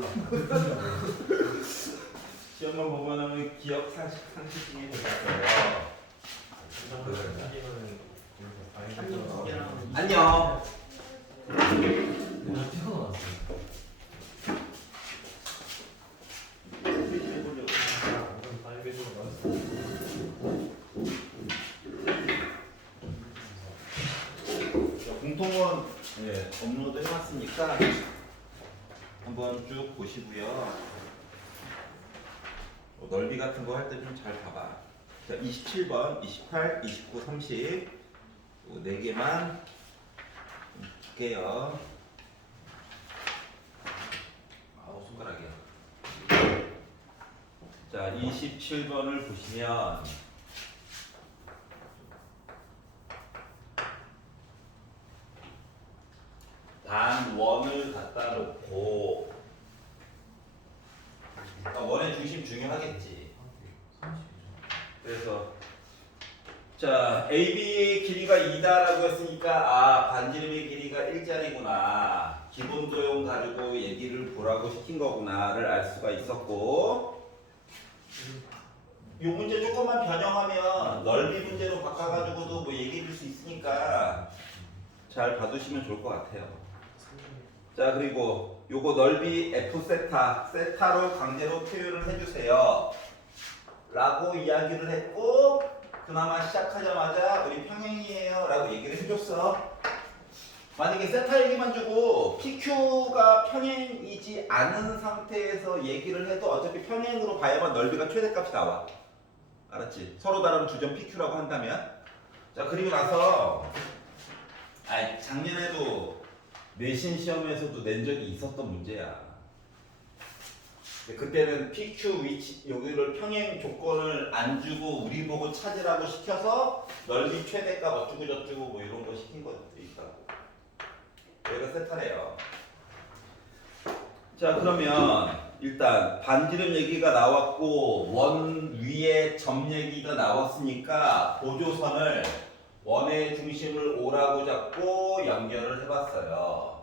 몰라. 시험만 보면은 기억 상식이 되었어요. 안녕. 내가 태어났어. 공통원 업로드 해놨으니까 한번 쭉 보시고요. 넓이 같은 거 할 때 좀 잘 봐봐. 자, 27번, 28, 29, 30 4개만 볼게요. 아우 손가락이야. 자, 27번을 보시면 단 원을 갖다 놓고 원의 중심 중요하겠지. 그래서 자 AB의 길이가 2다라고 했으니까 반지름의 길이가 1짜리구나. 기본 도형 가지고 얘기를 보라고 시킨 거구나를 알 수가 있었고, 이 문제 조금만 변형하면 넓이 문제로 바꿔가지고도 뭐 얘기해 줄 수 있으니까 잘 봐두시면 좋을 것 같아요. 자, 그리고 요거 넓이 F 세타로 강제로 표현을 해주세요 라고 이야기를 했고, 그나마 시작하자마자 우리 평행이에요 라고 얘기를 해줬어. 만약에 세타 얘기만 주고 PQ가 평행이지 않은 상태에서 얘기를 해도 어차피 평행으로 봐야만 넓이가 최대값이 나와. 알았지? 서로 다른 주점 PQ라고 한다면. 자, 그리고 나서 작년에도 내신 시험에서도 낸 적이 있었던 문제야. 그때는 PQ 위치 여기를 평행 조건을 안 주고 우리 보고 찾으라고 시켜서 넓이 최대값 어쩌고 저쩌고 뭐 이런 거 시킨 것도 있다고. 여기가 세타래요. 자, 그러면 일단 반지름 얘기가 나왔고 원 위에 점 얘기가 나왔으니까 보조선을 원의 중심을 O라고 잡고 연결을 해봤어요.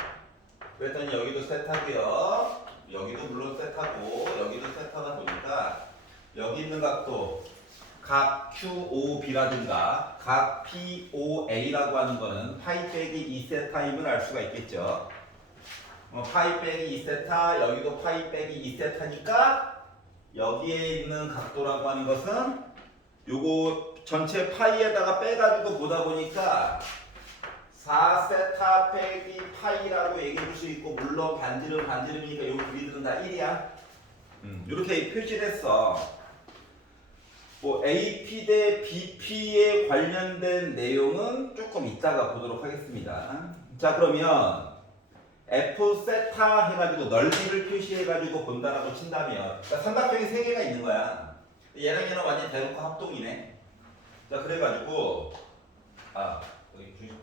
그랬더니 여기도 세타고요. 여기도 물론 세타고 여기도 세타다 보니까 여기 있는 각도 각 QOB라든가 각 POA라고 하는 거는 파이 빼기 2세타임을 알 수가 있겠죠. 파이 빼기 2세타, 여기도 파이 빼기 2세타니까 여기에 있는 각도라고 하는 것은 요거 전체 파이에다가 빼가지고 보다 보니까 4세타 빼기 파이라고 얘기해 줄 수 있고, 물론 반지름이니까 요 길이들은 다 1이야. 이렇게 표시를 했어. 뭐 AP 대 BP에 관련된 내용은 조금 이따가 보도록 하겠습니다. 자, 그러면 F 세타 해가지고 넓이를 표시해가지고 본다라고 친다면, 그러니까 삼각형이 3개가 있는 거야. 얘랑 완전 대놓고 합동이네. 자, 그래가지고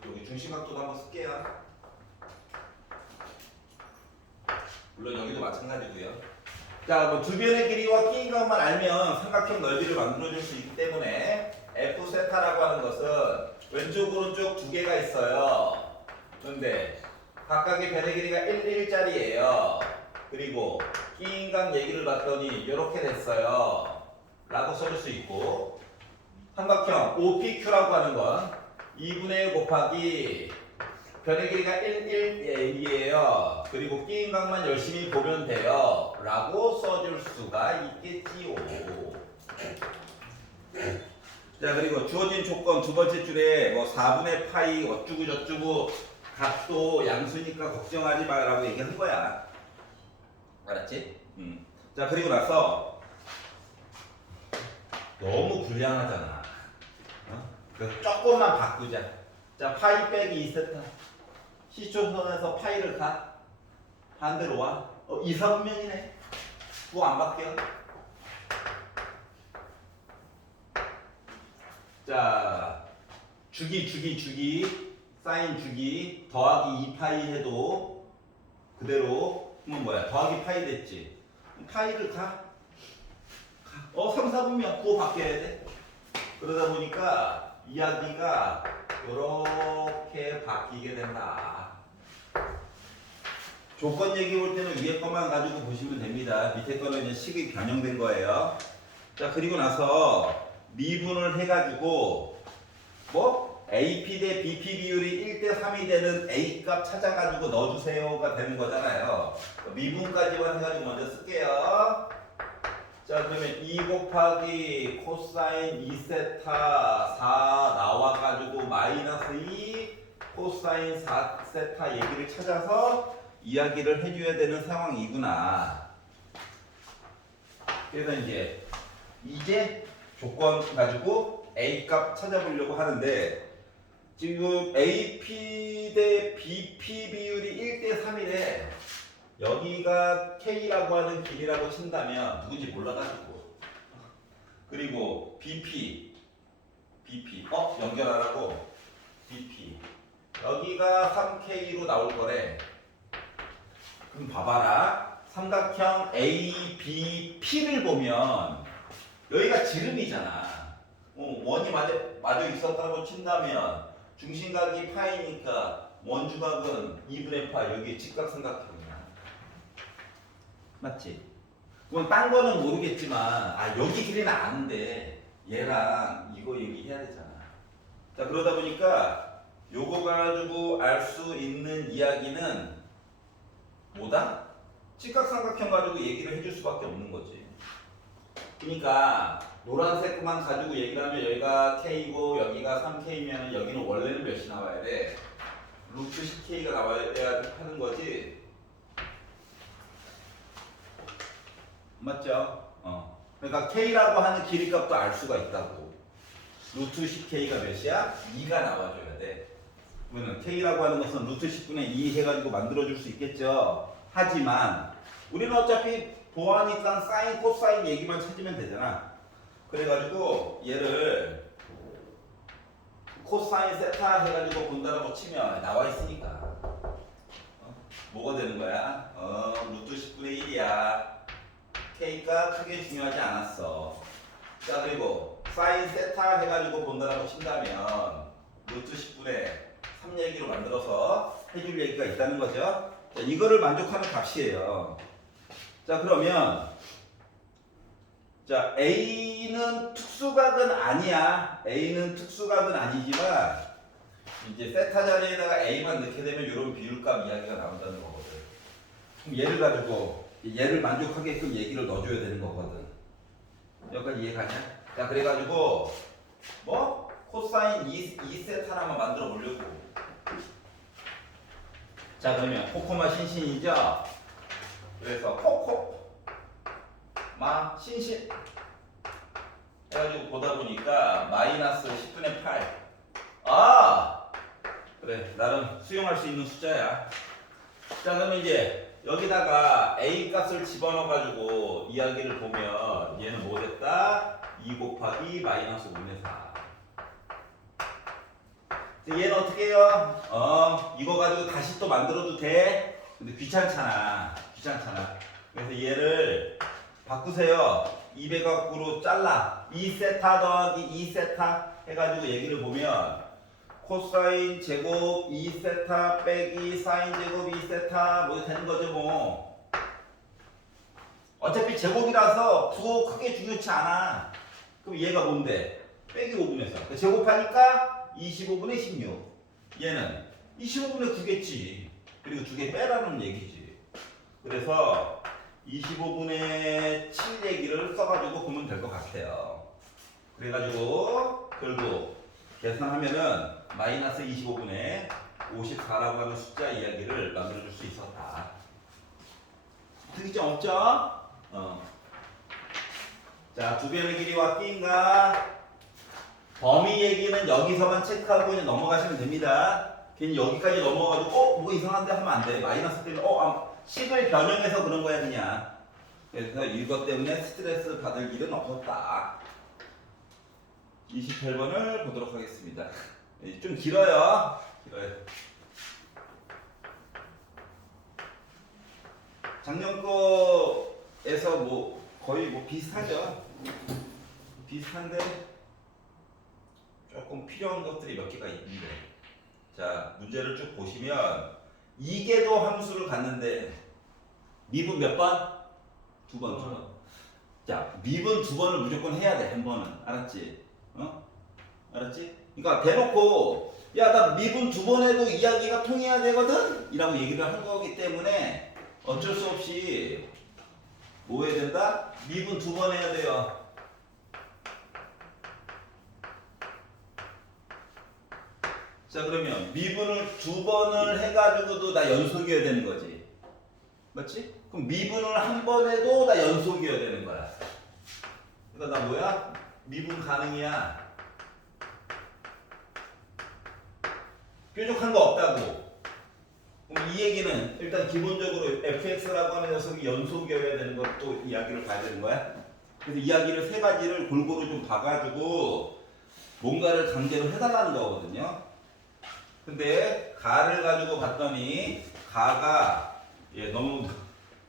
여기 중심각도도 한번 쓸게요. 물론 여기도 마찬가지고요. 자, 뭐 주변의 길이와 끼인 것만 알면 삼각형 넓이를 만들어줄 수 있기 때문에 F 세타라고 하는 것은 왼쪽 오른쪽 2개가 있어요. 그런데 각각의 변의 길이가 1짜리예요. 그리고 끼인 각 얘기를 봤더니 이렇게 됐어요 라고 써줄 수 있고, 삼각형 OPQ라고 하는 건 2분의 1 곱하기 변의 길이가 1이에요. 그리고 끼인 각만 열심히 보면 돼요 라고 써줄 수가 있겠지요. 자, 그리고 주어진 조건 두 번째 줄에 뭐 4분의 파이 어쩌고 저쩌고 값도 양수니까 걱정하지 마라고 얘기한 거야. 알았지? 자, 그리고 나서 너무 불량하잖아. 그래서 조금만 바꾸자. 자, 파이 빼기 2세타. 시초선에서 파이를 가. 반대로 와. 2, 3분면이네. 뭐 안 바뀌어. 자, 주기. 사인 주기. 더하기 2파이 해도 그대로 그러면 뭐야? 더하기 파이 됐지. 파이를 가. 3, 4분면 그거 바뀌어야 돼. 그러다 보니까 이야기가 이렇게 바뀌게 된다. 조건 얘기 볼 때는 위에 것만 가지고 보시면 됩니다. 밑에 거는 이제 식이 변형된 거예요. 자, 그리고 나서 미분을 해가지고 뭐 AP 대 BP 비율이 1대 3이 되는 A 값 찾아가지고 넣어주세요가 되는 거잖아요. 미분까지만 해가지고 먼저 쓸게요. 자, 그러면 2 곱하기 코사인 2세타 4 나와가지고 마이너스 2 코사인 4세타 얘기를 찾아서 이야기를 해줘야 되는 상황이구나. 그래서 이제 조건 가지고 A 값 찾아보려고 하는데 지금 AP 대 BP 비율이 1대 3이래. 여기가 K라고 하는 길이라고 친다면 누군지 몰라가지고 그리고 BP 연결하라고 BP 여기가 3K로 나올 거래. 그럼 봐봐라. 삼각형 ABP를 보면 여기가 지름이잖아. 원이 마저 있었다고 친다면 중심각이 파이니까 원주각은 2분의 파 여기 직각삼각형이야. 맞지? 그건 딴 거는 모르겠지만 여기 길이는 아는데 얘랑 이거 얘기해야 되잖아. 자, 그러다 보니까 요거 가지고 알 수 있는 이야기는 뭐다? 직각삼각형 가지고 얘기를 해줄 수밖에 없는 거지. 그러니까 노란색만 가지고 얘기를 하면 여기가 K고 여기가 3K면 여기는 원래는 몇이 나와야 돼? 루트 10K가 나와야 하는 거지. 맞죠? 그러니까 K라고 하는 길이값도 알 수가 있다고. 루트 10K가 몇이야? 2가 나와줘야 돼. 그러면 K라고 하는 것은 루트 10분의 2 해가지고 만들어줄 수 있겠죠. 하지만 우리는 어차피 보아니까 사인, 코사인 얘기만 찾으면 되잖아. 그래가지고 얘를 코사인 세타 해가지고 본다라고 치면 나와 있으니까 뭐가 되는 거야? 루트 10분의 1이야. K가 크게 중요하지 않았어. 자, 그리고 사인 세타 해가지고 본다라고 친다면 루트 10분의 3 얘기로 만들어서 해줄 얘기가 있다는 거죠. 자, 이거를 만족하는 값이에요. 자, 그러면 자, A는 특수각은 아니야. A는 특수각은 아니지만 이제 세타 자리에다가 A만 넣게 되면 이런 비율값 이야기가 나온다는 거거든. 그럼 얘를 가지고 얘를 만족하게끔 얘기를 넣어줘야 되는 거거든. 여기까지 이해가냐? 자, 그래가지고 뭐 코사인 2세타라만 만들어 보려고. 자, 그러면 코코마 신신이죠? 그래서 코코마 신신 해가지고 보다 보니까 마이너스 10분의 8. 그래, 나름 수용할 수 있는 숫자야. 자, 그러면 이제 여기다가 A 값을 집어넣어가지고 이야기를 보면 얘는 뭐 됐다? 2 곱하기 마이너스 5분의 4. 얘는 어떻게 해요? 이거 가지고 다시 또 만들어도 돼? 근데 귀찮잖아. 그래서 얘를 바꾸세요. 200각으로 잘라. 2세타 더하기 2세타 해가지고 얘기를 보면 코사인 제곱 2세타 빼기 사인 제곱 2세타 뭐 되는 거죠 뭐. 어차피 제곱이라서 부호 크게 중요치 않아. 그럼 얘가 뭔데? 빼기 5분의 4. 제곱하니까 25분의 16. 얘는 25분의 9겠지. 그리고 2개 빼라는 얘기지. 그래서 25분의 7 얘기를 써가지고 보면 될 것 같아요. 그래가지고 결국 계산하면은 마이너스 25분의 54라고 하는 숫자 이야기를 만들어줄 수 있었다. 특이점 없죠? 자, 두 변의 길이와 B인가? 범위 얘기는 여기서만 체크하고 그냥 넘어가시면 됩니다. 괜히 여기까지 넘어가지고 뭐가 이상한데 하면 안 돼. 마이너스 때문에 식을 변형해서 그런 거야 그냥. 그래서 이것 때문에 스트레스 받을 일은 없었다. 28번을 보도록 하겠습니다. 좀 길어요. 작년 거에서 뭐 거의 뭐 비슷하죠. 비슷한데 조금 필요한 것들이 몇 개가 있는데. 자, 문제를 쭉 보시면 이계도 함수를 갖는데 미분 몇 번? 두 번, 두 번. 자, 미분 두 번을 무조건 해야 돼, 한 번은. 알았지? 알았지? 그러니까 대놓고 야, 나 미분 두 번 해도 이야기가 통해야 되거든? 이라고 얘기를 한 거기 때문에 어쩔 수 없이 뭐 해야 된다? 미분 두 번 해야 돼요. 자, 그러면 미분을 두 번을 해가지고도 나 연속이어야 되는 거지. 맞지? 그럼 미분을 한 번 해도 나 연속이어야 되는 거야. 그러니까 나 뭐야? 미분 가능이야. 뾰족한 거 없다고. 그럼 이 얘기는 일단 기본적으로 fx라고 하는 녀석이 연속이어야 되는 것도 이야기를 봐야 되는 거야. 그래서 이야기를 세 가지를 골고루 좀 봐가지고 뭔가를 강제로 해달라는 거거든요. 근데 가를 가지고 봤더니 가가 너무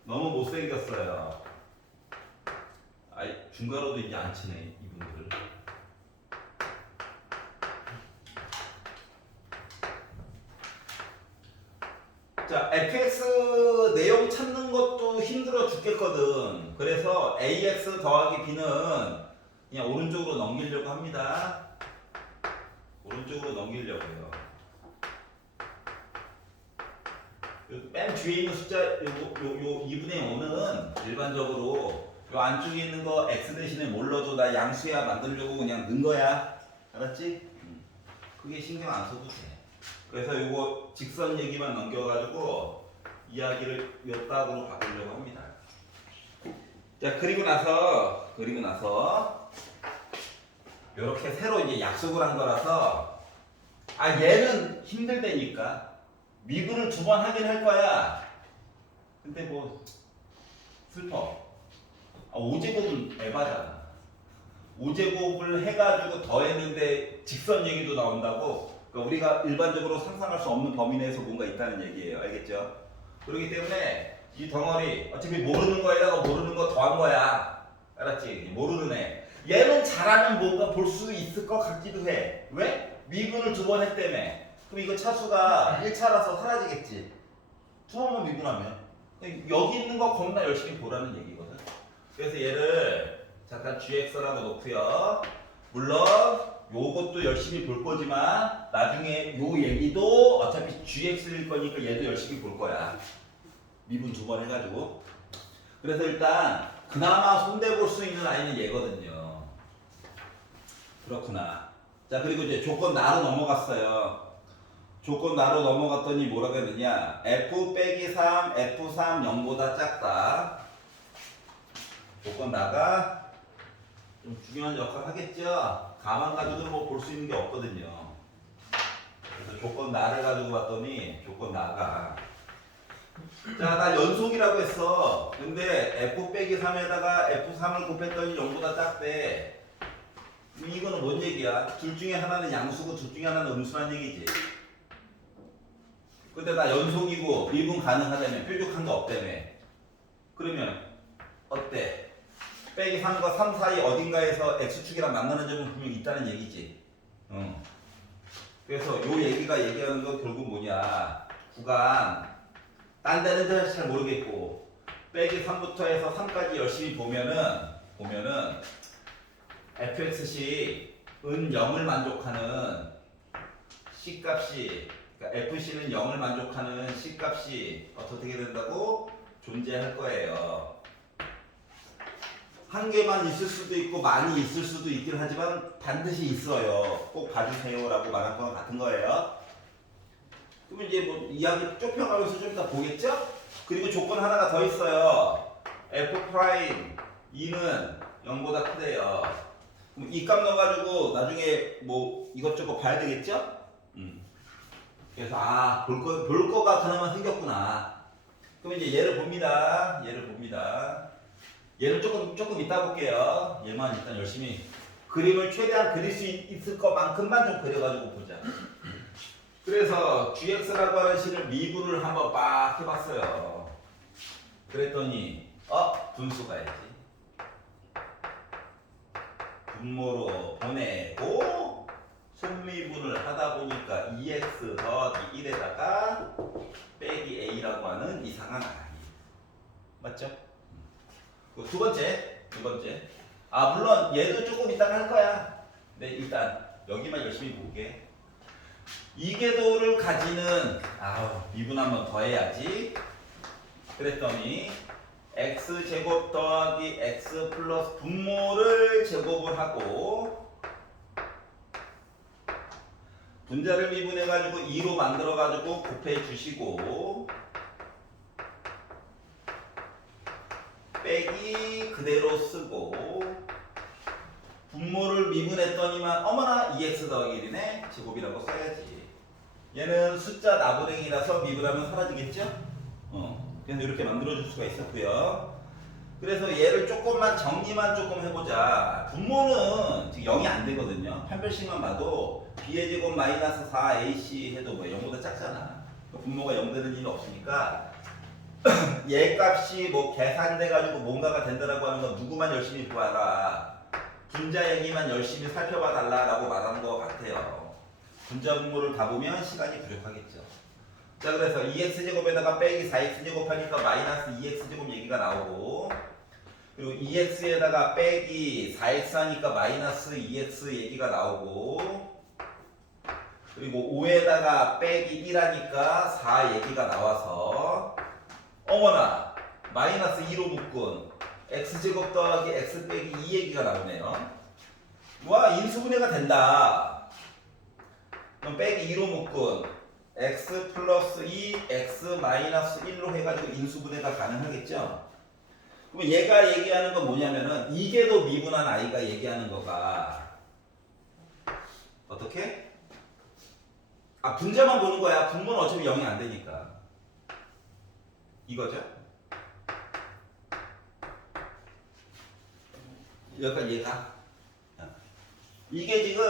못생겼어요. 아이, 중괄호도 이제 안 치네 이분들. 자, fx 내용 찾는 것도 힘들어 죽겠거든. 그래서 ax 더하기 b는 그냥 오른쪽으로 넘기려고 합니다. 오른쪽으로 넘기려고요. 맨 뒤에 있는 숫자 요 2분의 5는 일반적으로 요 안쪽에 있는 거 x 대신에 뭘 넣어도 나 양수야 만들려고 그냥 넣은 거야. 알았지? 그게 신경 안 써도 돼. 그래서 요거 직선 얘기만 넘겨가지고 이야기를 몇 답으로 바꾸려고 합니다. 자, 그리고 나서 요렇게 새로 이제 약속을 한 거라서 얘는 힘들다니까. 미분을 두 번 하긴 할 거야. 근데 뭐 슬퍼. 5제곱은 에바잖아. 5제곱을 해가지고 더했는데 직선 얘기도 나온다고. 그러니까 우리가 일반적으로 상상할 수 없는 범위 내에서 뭔가 있다는 얘기예요. 알겠죠? 그렇기 때문에 이 덩어리 어차피 모르는 거에다가 모르는 거 더한 거야. 알았지? 모르는 애. 얘는 잘하면 뭔가 볼 수 있을 것 같기도 해. 왜? 미분을 두 번 했다며. 그럼 이거 차수가 1차라서 사라지겠지. 처음은 미분하면. 여기 있는 거 겁나 열심히 보라는 얘기거든. 그래서 얘를 잠깐 gx라고 놓고요. 물론 요것도 열심히 볼 거지만 나중에 요 얘기도 어차피 gx일 거니까 얘도 열심히 볼 거야. 미분 두 번 해가지고. 그래서 일단 그나마 손대볼 수 있는 아이는 얘거든요. 그렇구나. 자, 그리고 이제 조건 나로 넘어갔어요. 조건 나로 넘어갔더니 뭐라고 했느냐. f 빼기 3, f3 0보다 작다. 조건 나가 좀 중요한 역할 하겠죠. 가만 가지고는 뭐 볼 수 있는 게 없거든요. 그래서 조건 나를 가지고 봤더니 조건 나가. 자, 나 연속이라고 했어. 근데 f 빼기 3에다가 f3을 곱했더니 0보다 작대. 이거는 뭔 얘기야? 둘 중에 하나는 양수고 둘 중에 하나는 음수란 얘기지. 근데 나 연속이고 미분 가능하다며. 뾰족한 거 없다며. 그러면 어때? 빼기 3과 3 사이 어딘가에서 x축이랑 만나는 점은 분명히 있다는 얘기지. 그래서 요 얘기가 얘기하는 거 결국 뭐냐. 구간 딴 데는 잘 모르겠고 빼기 3부터 해서 3까지 열심히 보면은 fx시 은 0을 만족하는 c값이, 그러니까 fc는 0을 만족하는 c값이 어떻게 된다고? 존재할 거예요. 한 개만 있을 수도 있고 많이 있을 수도 있긴 하지만 반드시 있어요. 꼭 봐주세요라고 말한 거랑 같은 거예요. 그러면 이제 뭐 이야기 좁혀가면서 좀 이따 보겠죠? 그리고 조건 하나가 더 있어요. f 프라임 2는 0보다 크대요. 그럼 이 값 넣어가지고 나중에 뭐 이것저것 봐야 되겠죠? 그래서 볼 거가 그나마 생겼구나. 그럼 이제 얘를 봅니다. 얘를 조금 이따 볼게요. 얘만 일단 열심히 그림을 최대한 그릴 수 있을 것만큼만 좀 그려가지고 보자. 그래서 gx라고 하는 식을 미분을 한번 빡 해봤어요. 그랬더니 분수 가야지. 분모로 보내고 속미분을 하다 보니까 2x 더하기 1에다가 빼기 a라고 하는 이상한 아이. 맞죠? 두 번째. 아, 물론 얘도 조금 이따가 할 거야. 근데 일단 여기만 열심히 볼게. 이계도를 가지는 미분 한번 더 해야지. 그랬더니 x제곱 더하기 x 플러스 분모를 제곱을 하고 분자를 미분해가지고 2로 만들어가지고 곱해 주시고 빼기 그대로 쓰고 분모를 미분했더니만 어머나 2x 더하기 1이네 제곱이라고 써야지. 얘는 숫자 나부랭이라서 미분하면 사라지겠죠? 그래서 이렇게 만들어줄 수가 있었고요. 그래서 얘를 조금만 정리만 조금 해보자. 분모는 지금 0이 안 되거든요. 판별식만 봐도 b의 제곱 마이너스 4ac 해도 뭐 0보다 작잖아. 분모가 0 되는 일은 없으니까 얘 값이 뭐 계산돼가지고 뭔가가 된다라고 하는 건 누구만 열심히 구하라. 분자 얘기만 열심히 살펴봐 달라라고 말하는 것 같아요. 분자 분모를 다 보면 시간이 부족하겠죠. 자, 그래서 2x제곱에다가 빼기 4x제곱 하니까 마이너스 2x제곱 얘기가 나오고 그리고 2x에다가 빼기 4x 하니까 마이너스 2x 얘기가 나오고 그리고 5에다가 빼기 1 하니까 4 얘기가 나와서 어머나 마이너스 2로 묶은 x제곱 더하기 x 빼기 2 얘기가 나오네요. 와, 인수분해가 된다. 그럼 빼기 2로 묶은 x 플러스 2, x 마이너스 1로 해가지고 인수분해가 가능하겠죠? 그럼 얘가 얘기하는 건 뭐냐면은 이계도 미분한 아이가 얘기하는 거가 어떻게? 분자만 보는 거야. 분모는 어차피 0이 안 되니까. 이거죠? 여기까지 얘가. 이게 지금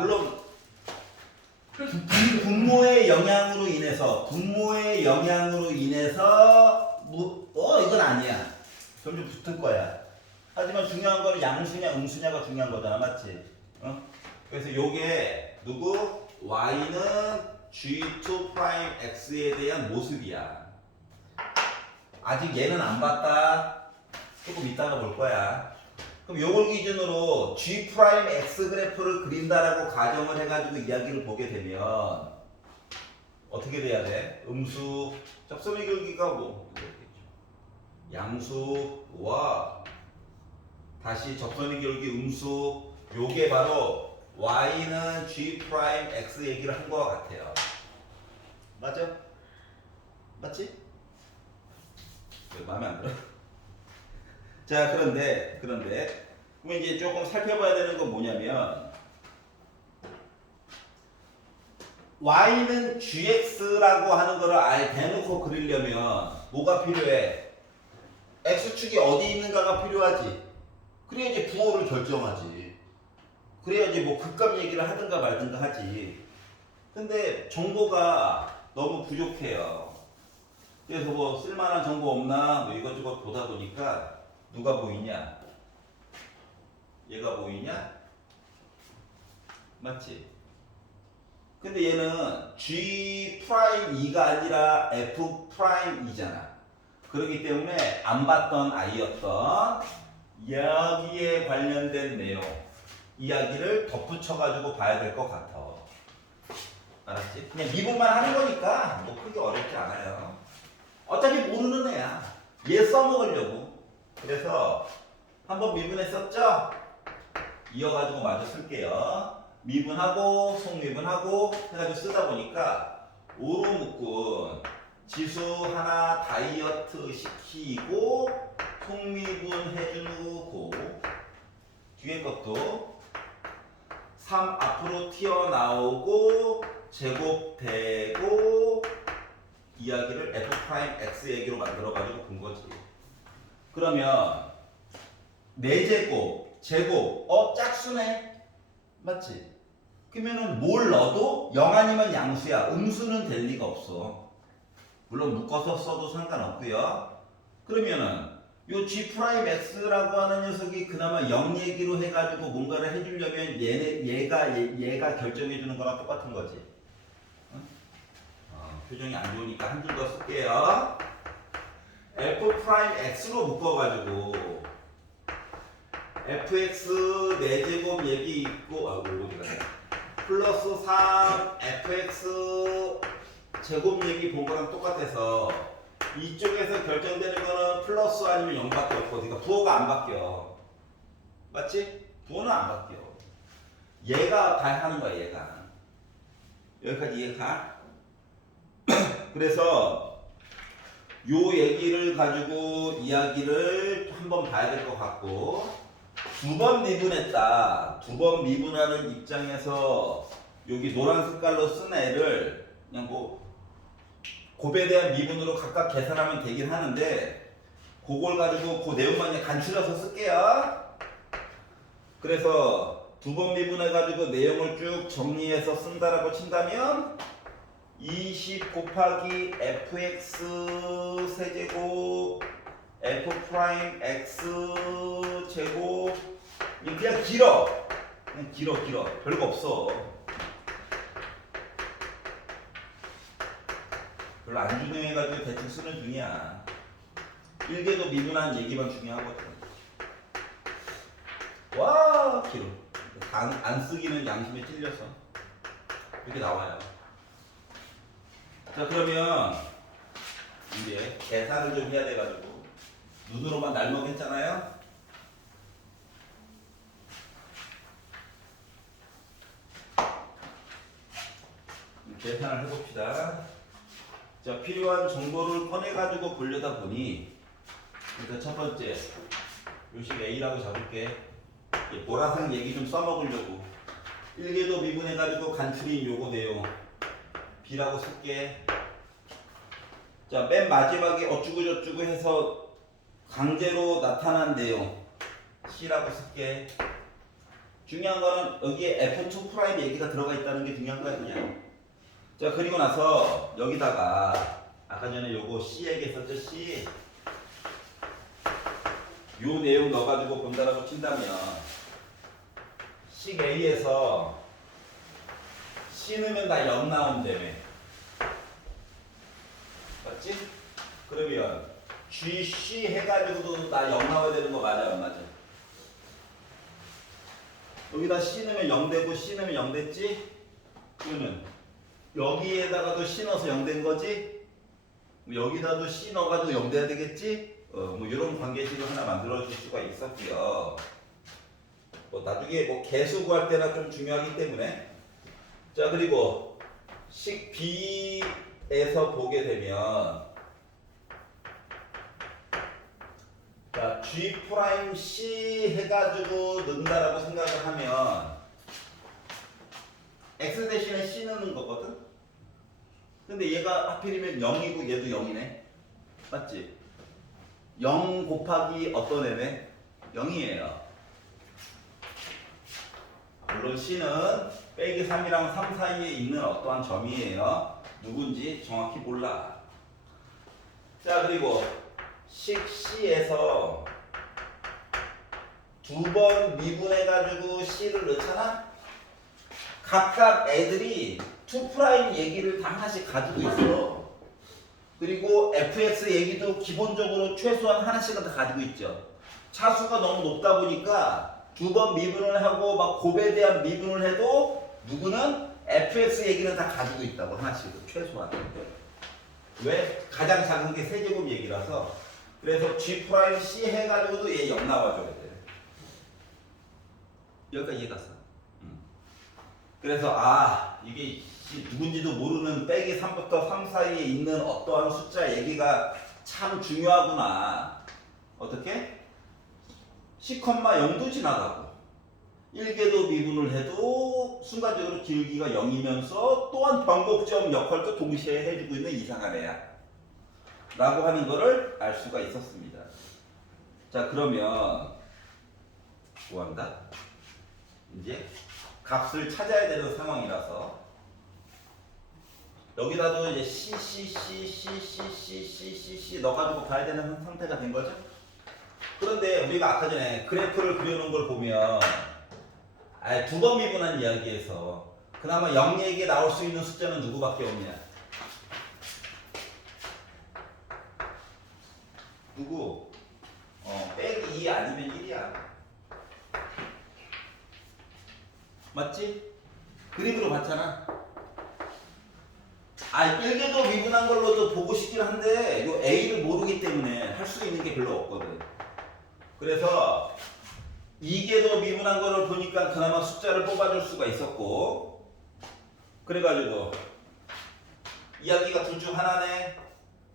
물론 분모의 영향으로 인해서 이건 아니야. 점점 붙을 거야. 하지만 중요한 거는 양수냐 음수냐가 중요한 거잖아. 맞지? 그래서 요게 누구? y는 g2'x에 대한 모습이야. 아직 얘는 안 봤다. 조금 이따가 볼 거야. 그럼 요걸 기준으로 G'X 그래프를 그린다라고 가정을 해가지고 이야기를 보게 되면 어떻게 돼야 돼? 음수, 접선의 결기가 뭐? 양수와 다시 접선의 결기 음수 요게 바로 Y는 G'X 얘기를 한 것 같아요. 맞죠? 맞지? 왜 마음에 안 들어? 자, 그런데 그럼 이제 조금 살펴봐야 되는 건 뭐냐면 y는 gx라고 하는 거를 아예 대놓고 그리려면 뭐가 필요해? x축이 어디 있는가가 필요하지. 그래야지 부호를 결정하지. 그래야지 뭐 극값 얘기를 하든가 말든가 하지. 근데 정보가 너무 부족해요. 그래서 뭐 쓸만한 정보 없나 뭐 이것저것 보다 보니까 누가 보이냐? 얘가 보이냐? 맞지? 근데 얘는 G'2가 아니라 F'2잖아. 그렇기 때문에 안 봤던 아이였던 여기에 관련된 내용 이야기를 덧붙여가지고 봐야 될 것 같아. 알았지? 그냥 미분만 하는 거니까 뭐 크게 어렵지 않아요. 어차피 모르는 애야. 얘 써먹으려고. 그래서 한번 미분했었죠? 이어가지고 마저 쓸게요. 미분하고 속미분하고 해가지고 쓰다 보니까 5로 묶은 지수 하나 다이어트 시키고 속미분 해주고 뒤에 것도 3 앞으로 튀어나오고 제곱되고 이야기를 F'X 얘기로 만들어가지고 본 거지. 그러면 4제곱, 제곱, 짝수네? 맞지? 그러면은 뭘 넣어도 0 아니면 양수야. 음수는 될 리가 없어. 물론 묶어서 써도 상관없고요. 그러면은 요 G 프라임 X라고 하는 녀석이 그나마 0 얘기로 해가지고 뭔가를 해주려면 얘가 결정해주는 거랑 똑같은 거지. 표정이 안 좋으니까 한 줄 더 쓸게요. F 프라임 X로 묶어가지고 fx 4제곱 얘기 있고 플러스 3 fx 제곱 얘기 본 거랑 똑같아서 이쪽에서 결정되는 거는 플러스 아니면 0밖에 없고 그러니까 부호가 안 바뀌어. 맞지? 부호는 안 바뀌어. 얘가 다 하는 거야. 얘가 여기까지 이해가? 그래서 요 얘기를 가지고 이야기를 한번 봐야 될 것 같고, 두 번 미분했다. 두 번 미분하는 입장에서 여기 노란 색깔로 쓴 애를 그냥 뭐 곱에 대한 미분으로 각각 계산하면 되긴 하는데, 그걸 가지고 그 내용만 그냥 간추려서 쓸게요. 그래서 두 번 미분해가지고 내용을 쭉 정리해서 쓴다라고 친다면 20 곱하기 fx 세제곱 f 프라임 x 제곱 그냥 길어. 그냥 길어. 별거 없어. 별로 안 중요해가지고 대충 쓰는 중이야. 일개도 미분한 얘기만 중요하거든. 와 길어. 안 쓰기는 양심에 찔려서 이렇게 나와요. 자 그러면 이제 계산을 좀 해야 돼가지고 눈으로만 날먹했잖아요. 계산을 해봅시다. 자 필요한 정보를 꺼내가지고 보려다 보니 일단 첫 번째 요식 A라고 잡을게. 보라색 얘기 좀 써먹으려고 1개도 미분해가지고 간추린 요거 내용 B라고 쓸게. 자, 맨 마지막에 어쭈구저쭈구 해서 강제로 나타난 내용 C라고 쓸게. 중요한 거는 여기에 F2 프라임 얘기가 들어가 있다는 게 중요한 거야 그냥. 자 그리고 나서 여기다가 아까 전에 요거 C 얘기했었죠. C 요 내용 넣어가지고 본다라고 친다면 식 A에서 C 넣으면 다 0 나온다며. 맞지? 그러면 GC 해가지고도 나 0 나와야 되는 거 맞아 안 맞아? 여기다 C 넣으면 0 되고 C 넣으면 0 됐지? 그러면 여기에다가도 C 넣어서 0 된 거지? 여기다도 C 넣어가지고 0 돼야 되겠지? 뭐 이런 관계식을 하나 만들어 줄 수가 있었고요. 뭐 나중에 뭐 개수 구할 때나 좀 중요하기 때문에. 자 그리고 식 B에서 보게 되면 자 G 프라임 C 해가지고 넣는다라고 생각을 하면 X 대신에 C 넣는 거거든? 근데 얘가 하필이면 0이고 얘도 0이네. 맞지? 0 곱하기 어떤 애네? 0이에요. 물론 C는 빼기 3이랑 3 사이에 있는 어떠한 점이에요. 누군지 정확히 몰라. 자 그리고 식 C에서 두 번 미분해가지고 C를 넣잖아? 각각 애들이 2' 얘기를 다 하나씩 가지고 있어. 그리고 fx 얘기도 기본적으로 최소한 하나씩은 다 가지고 있죠. 차수가 너무 높다 보니까 두 번 미분을 하고 막 곱에 대한 미분을 해도 누구는 fx 얘기는 다 가지고 있다고 하나씩은 최소한. 왜? 가장 작은 게 세제곱 얘기라서. 그래서 G 프라임 C 해가지고도 얘 0 나와줘야 돼. 여기까지 이해갔어. 그래서 이게 누군지도 모르는 빼기 3부터 3 사이에 있는 어떠한 숫자 얘기가 참 중요하구나. 어떻게? 10,0도 지나가고 1개도 미분을 해도 순간적으로 길기가 0이면서 또한 변곡점 역할도 동시에 해주고 있는 이상한 애야 라고 하는 거를 알 수가 있었습니다. 자 그러면 뭐한다? 이제 값을 찾아야 되는 상황이라서 여기다도 이제 C 넣어가지고 가야 되는 상태가 된 거죠. 그런데 우리가 아까 전에 그래프를 그려놓은 걸 보면 두 번 미분한 이야기에서 그나마 0얘기 나올 수 있는 숫자는 누구밖에 없냐? 누구? 빼기 2 아니면 1이야. 맞지? 그림으로 봤잖아. 1개도 미분한 걸로도 보고 싶긴 한데 요 A를 모르기 때문에 할 수 있는 게 별로 없거든. 그래서 2개도 미분한 거를 보니까 그나마 숫자를 뽑아줄 수가 있었고, 그래가지고 이야기가 둘 중 하나네.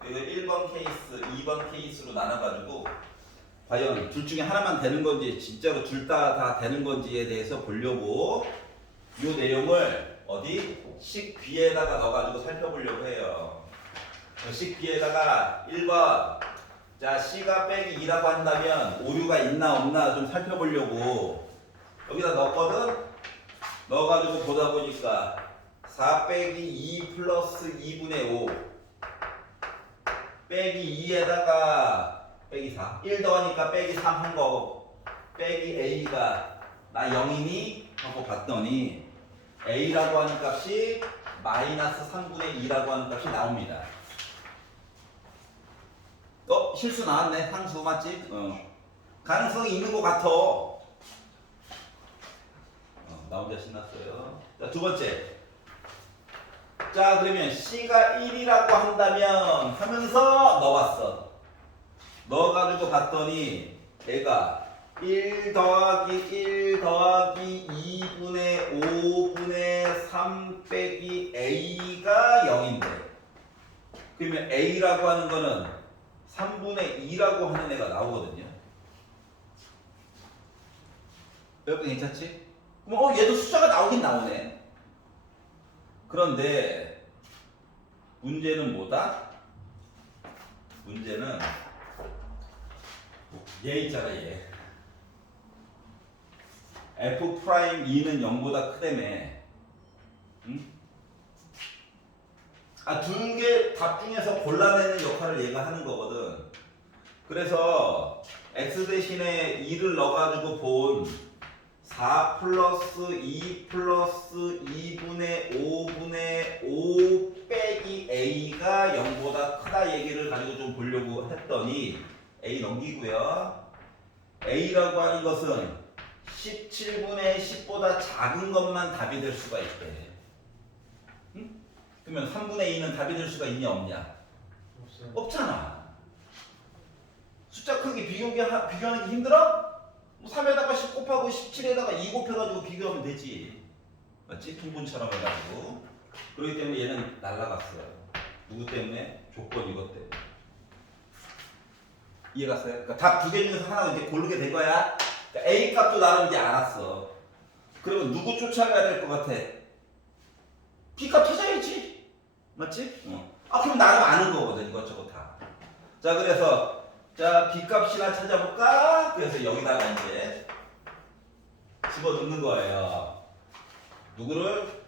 1번 케이스, 2번 케이스로 나눠가지고 과연 둘 중에 하나만 되는 건지 진짜로 둘 다 되는 건지에 대해서 보려고 이 내용을 어디? 식 B에다가 넣어가지고 살펴보려고 해요. 식 B에다가 1번 자 C가 빼기 2라고 한다면 오류가 있나 없나 좀 살펴보려고 여기다 넣었거든? 넣어가지고 보다 보니까 4 빼기 2 플러스 2분의 5 빼기 2에다가 빼기 4 1 더하니까 빼기 3 한 거고 빼기 A가 나 0이니? 하고 봤더니 A라고 하는 값이 마이너스 3분의 2라고 하는 값이 나옵니다. 실수 나왔네. 상수 맞지? 가능성이 있는 것 같아. 나 혼자 신났어요. 자, 두 번째. 자, 그러면 C가 1이라고 한다면 하면서 넣어봤어. 넣어가지고 봤더니 얘가 1 더하기 1 더하기 2분의 5분의 3 빼기 A가 0인데 그러면 A라고 하는 거는 3분의 2라고 하는 애가 나오거든요. 여러분 괜찮지? 그럼 얘도 숫자가 나오긴 나오네. 그런데 문제는 뭐다? 문제는 얘 있잖아 얘. F'2는 0보다 크다며. 응? 두 개 답 중에서 골라내는 역할을 얘가 하는 거거든. 그래서 x 대신에 2를 넣어가지고 본 4 플러스 2 플러스 2분의 5분의 5 빼기 a가 0보다 크다 얘기를 가지고 좀 보려고 했더니 a 넘기고요. a라고 하는 것은 17분의 10보다 작은 것만 답이 될 수가 있대. 응? 그러면 3분의 2는 답이 될 수가 있냐 없냐? 없잖아. 숫자 크기 비교하는 게 힘들어? 3에다가 10 곱하고 17에다가 2 곱해가지고 비교하면 되지. 맞지? 통분처럼 해가지고. 그렇기 때문에 얘는 날라갔어요. 누구 때문에? 조건 이것 때문에. 이해갔어요? 그러니까 답 두 개 중에서 하나 이제 고르게 된 거야. 그러니까 A 값도 나름 이제 알았어. 그러면 누구 쫓아가야 될 것 같아? B 값 찾아야지. 맞지? 그럼 나름 아는 거거든 이것저것 다. 자 그래서 자 B 값이나 찾아볼까? 그래서 여기다가 이제 집어넣는 거예요. 누구를?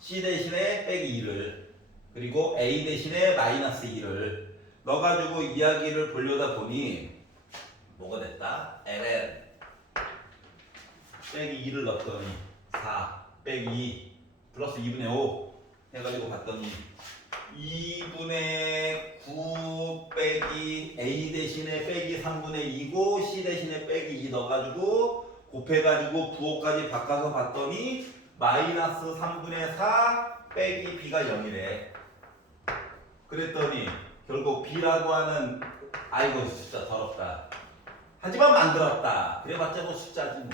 C 대신에 빼기 2를 그리고 A 대신에 마이너스 2를 넣어가지고 이야기를 보려다 보니 뭐가 됐다? ln 빼기 2를 넣었더니 4 빼기 2 플러스 2분의 5 해가지고 봤더니 2분의 9 빼기 A 대신에 빼기 3분의 2고 C 대신에 빼기 2 넣어가지고 곱해가지고 부호까지 바꿔서 봤더니 마이너스 3분의 4 빼기 B가 0이래. 그랬더니 결국 B라고 하는 아이고 숫자 더럽다. 하지만 만들었다. 그래봤자 뭐 숫자지 뭐.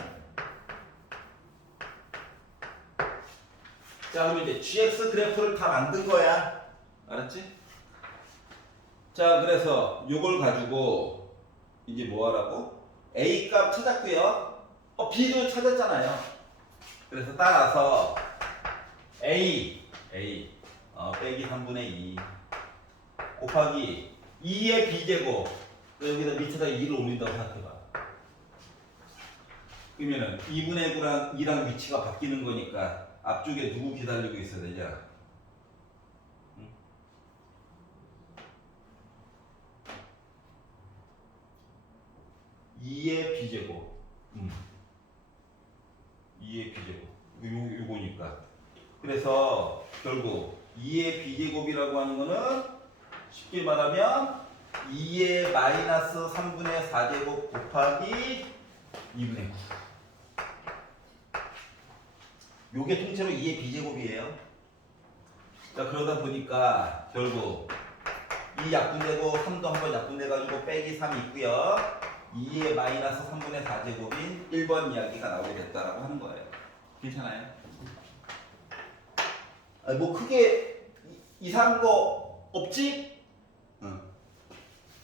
자 그럼 이제 GX 그래프를 다 만든 거야. 알았지? 자 그래서 요걸 가지고 이제 뭐 하라고? A 값 찾았고요. B도 찾았잖아요. 그래서 따라서 A 빼기 3분의 2 곱하기 2의 B제곱 여기다 밑에다 2를 올린다고 생각해봐. 그러면은 2분의 9랑 2랑 위치가 바뀌는 거니까 앞쪽에 누구 기다리고 있어야 되냐? 응? 2의 b제곱. 2의 b제곱. 요거니까. 그래서 결국 2의 b제곱이라고 하는 거는 쉽게 말하면 2의 마이너스 3분의 4제곱 곱하기 2분의 9. 요게 통째로 2의 b제곱이에요. 자, 그러다 보니까 결국 2 약분되고 3도 한번 약분돼가지고 빼기 3이 있고요. 2의 마이너스 3분의 4제곱인 1번 이야기가 나오게 됐다라고 하는 거예요. 괜찮아요? 아니, 뭐 크게 이상한 거 없지? 응.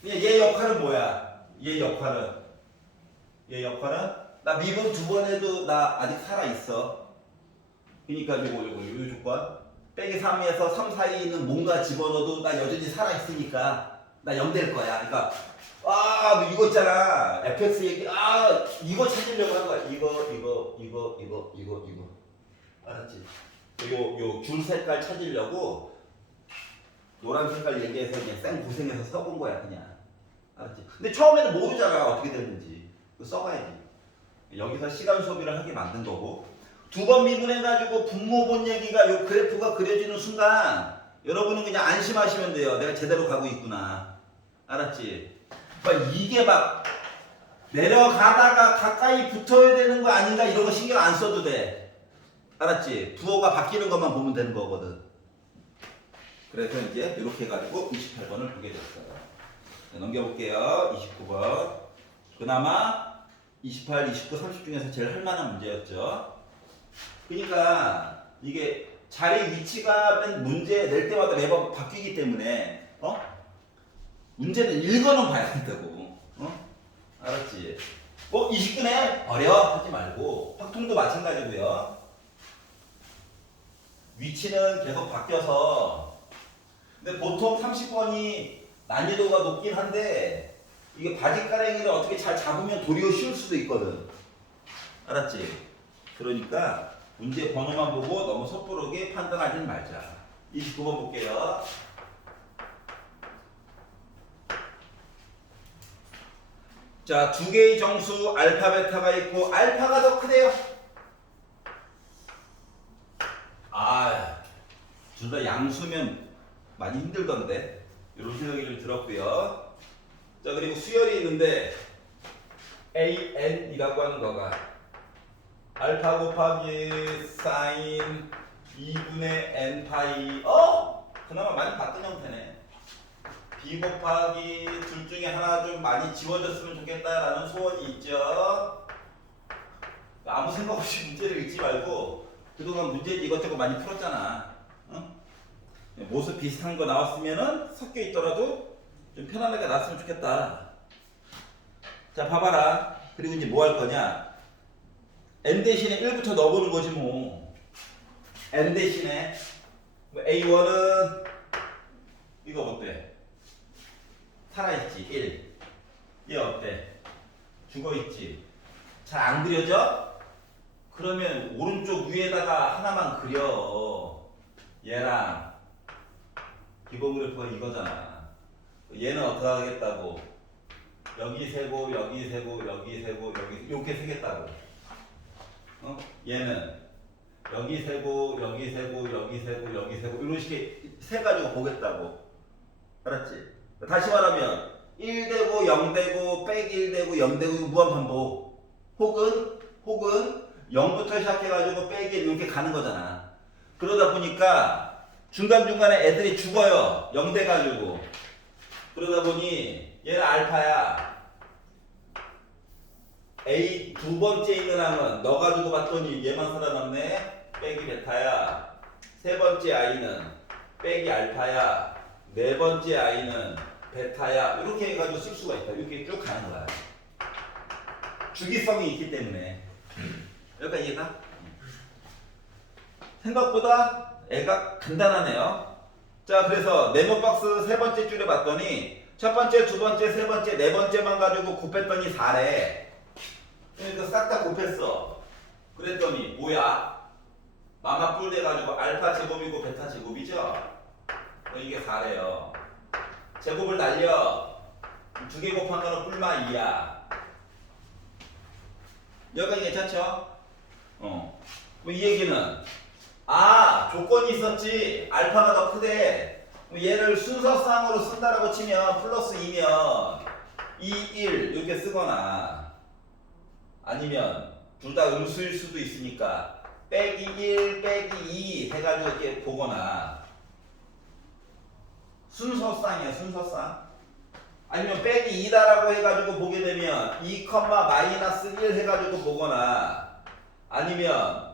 얘 역할은 뭐야? 얘 역할은 나 미분 2번 해도 나 아직 살아있어. 그러니까 요 조건 빼기 3에서 3 사이에 있는 뭔가 집어넣어도 나 여전히 살아있으니까 나 0 될 거야. 그러니까 너 이거 있잖아. fx 얘기 이거 찾으려고 한 거야. 이거 알았지? 요 줄 색깔 찾으려고 노란 색깔 얘기해서 그냥 쌩 고생해서 써본 거야 그냥. 알았지? 근데 처음에는 모르잖아 어떻게 됐는지. 그거 써봐야지. 여기서 시간 소비를 하게 만든 거고. 2번 미분해가지고 분모 본 얘기가 요 그래프가 그려지는 순간 여러분은 그냥 안심하시면 돼요. 내가 제대로 가고 있구나. 알았지? 그러니까 이게 막 내려가다가 가까이 붙어야 되는 거 아닌가 이런 거 신경 안 써도 돼. 알았지? 부호가 바뀌는 것만 보면 되는 거거든. 그래서 이제 이렇게 해가지고 28번을 보게 됐어요. 자, 넘겨볼게요. 29번. 그나마 28, 29, 30 중에서 제일 할 만한 문제였죠. 그러니까 이게 자리 위치가 문제 낼 때마다 매번 바뀌기 때문에 문제는 읽어는 봐야 된다고. 알았지? 29네? 버려 하지 말고 확통도 마찬가지고요. 위치는 계속 바뀌어서 근데 보통 30번이 난이도가 높긴 한데 이게 바지가랑이를 어떻게 잘 잡으면 도리어 쉬울 수도 있거든. 알았지? 그러니까 문제 번호만 보고 너무 섣부르게 판단하지 말자. 29번 볼게요. 자, 두 개의 정수 알파 베타가 있고 알파가 더 크대요. 둘 다 양수면 많이 힘들던데 이런 생각이 좀 들었고요. 자, 그리고 수열이 있는데 AN이라고 하는 거가 알파 곱하기 사인 2분의 n 파이 그나마 많이 봤던 형태네. b 곱하기 둘 중에 하나 좀 많이 지워졌으면 좋겠다라는 소원이 있죠. 아무 생각 없이 문제를 읽지 말고 그동안 문제 이것저것 많이 풀었잖아. 모습 비슷한 거 나왔으면은 섞여 있더라도 좀 편안하게 나왔으면 좋겠다. 자, 봐봐라. 그리고 이제 뭐 할 거냐? n 대신에 1부터 넣어보는 거지 뭐. n 대신에 a1은 이거 어때? 살아있지 1. 얘 어때? 죽어있지. 잘 안 그려져? 그러면 오른쪽 위에다가 하나만 그려. 얘랑 기본 그래프가 이거잖아. 얘는 어떻게 하겠다고? 여기 세고 여기 세고 여기 세고 여기 이렇게 세겠다고. 얘는 여기 세고 여기 세고 여기 세고 여기 세고 이런 식의 세 가지고 보겠다고. 알았지? 다시 말하면 1 되고 0 되고 빼기 1 되고 0 되고 무한 반복. 혹은 0부터 시작해가지고 빼기 1 이렇게 가는 거잖아. 그러다 보니까 중간중간에 애들이 죽어요. 0 돼가지고. 그러다 보니 얘는 알파야. A 두 번째 있는 항은 넣어가지고 봤더니 얘만 살아남네. 빼기 베타야. 세 번째 아이는 빼기 알파야. 네 번째 아이는 베타야. 이렇게 해가지고 쓸 수가 있다. 이렇게 쭉 가는 거야. 주기성이 있기 때문에. 여기까지 이해가? 생각보다 애가 간단하네요. 자, 그래서 네모 박스 세 번째 줄에 봤더니 첫 번째, 두 번째, 세 번째, 네 번째만 가지고 곱했더니 4래. 그러니까 싹 다 곱했어. 그랬더니 뭐야? 마마 뿔 돼가지고 알파 제곱이고 베타 제곱이죠? 이게 4래요. 제곱을 날려. 두 개 곱한 거는 뿔마 2야. 여기까지 괜찮죠? 뭐 이 얘기는 조건이 있었지. 알파가 더 크대. 얘를 순서상으로 쓴다라고 치면 플러스 2면 2, 1 이렇게 쓰거나 아니면 둘 다 음수일 수도 있으니까 빼기 1, 빼기 2 해가지고 이렇게 보거나 순서상이야 순서상. 아니면 빼기 2다라고 해가지고 보게 되면 2, 마이너스 1 해가지고 보거나 아니면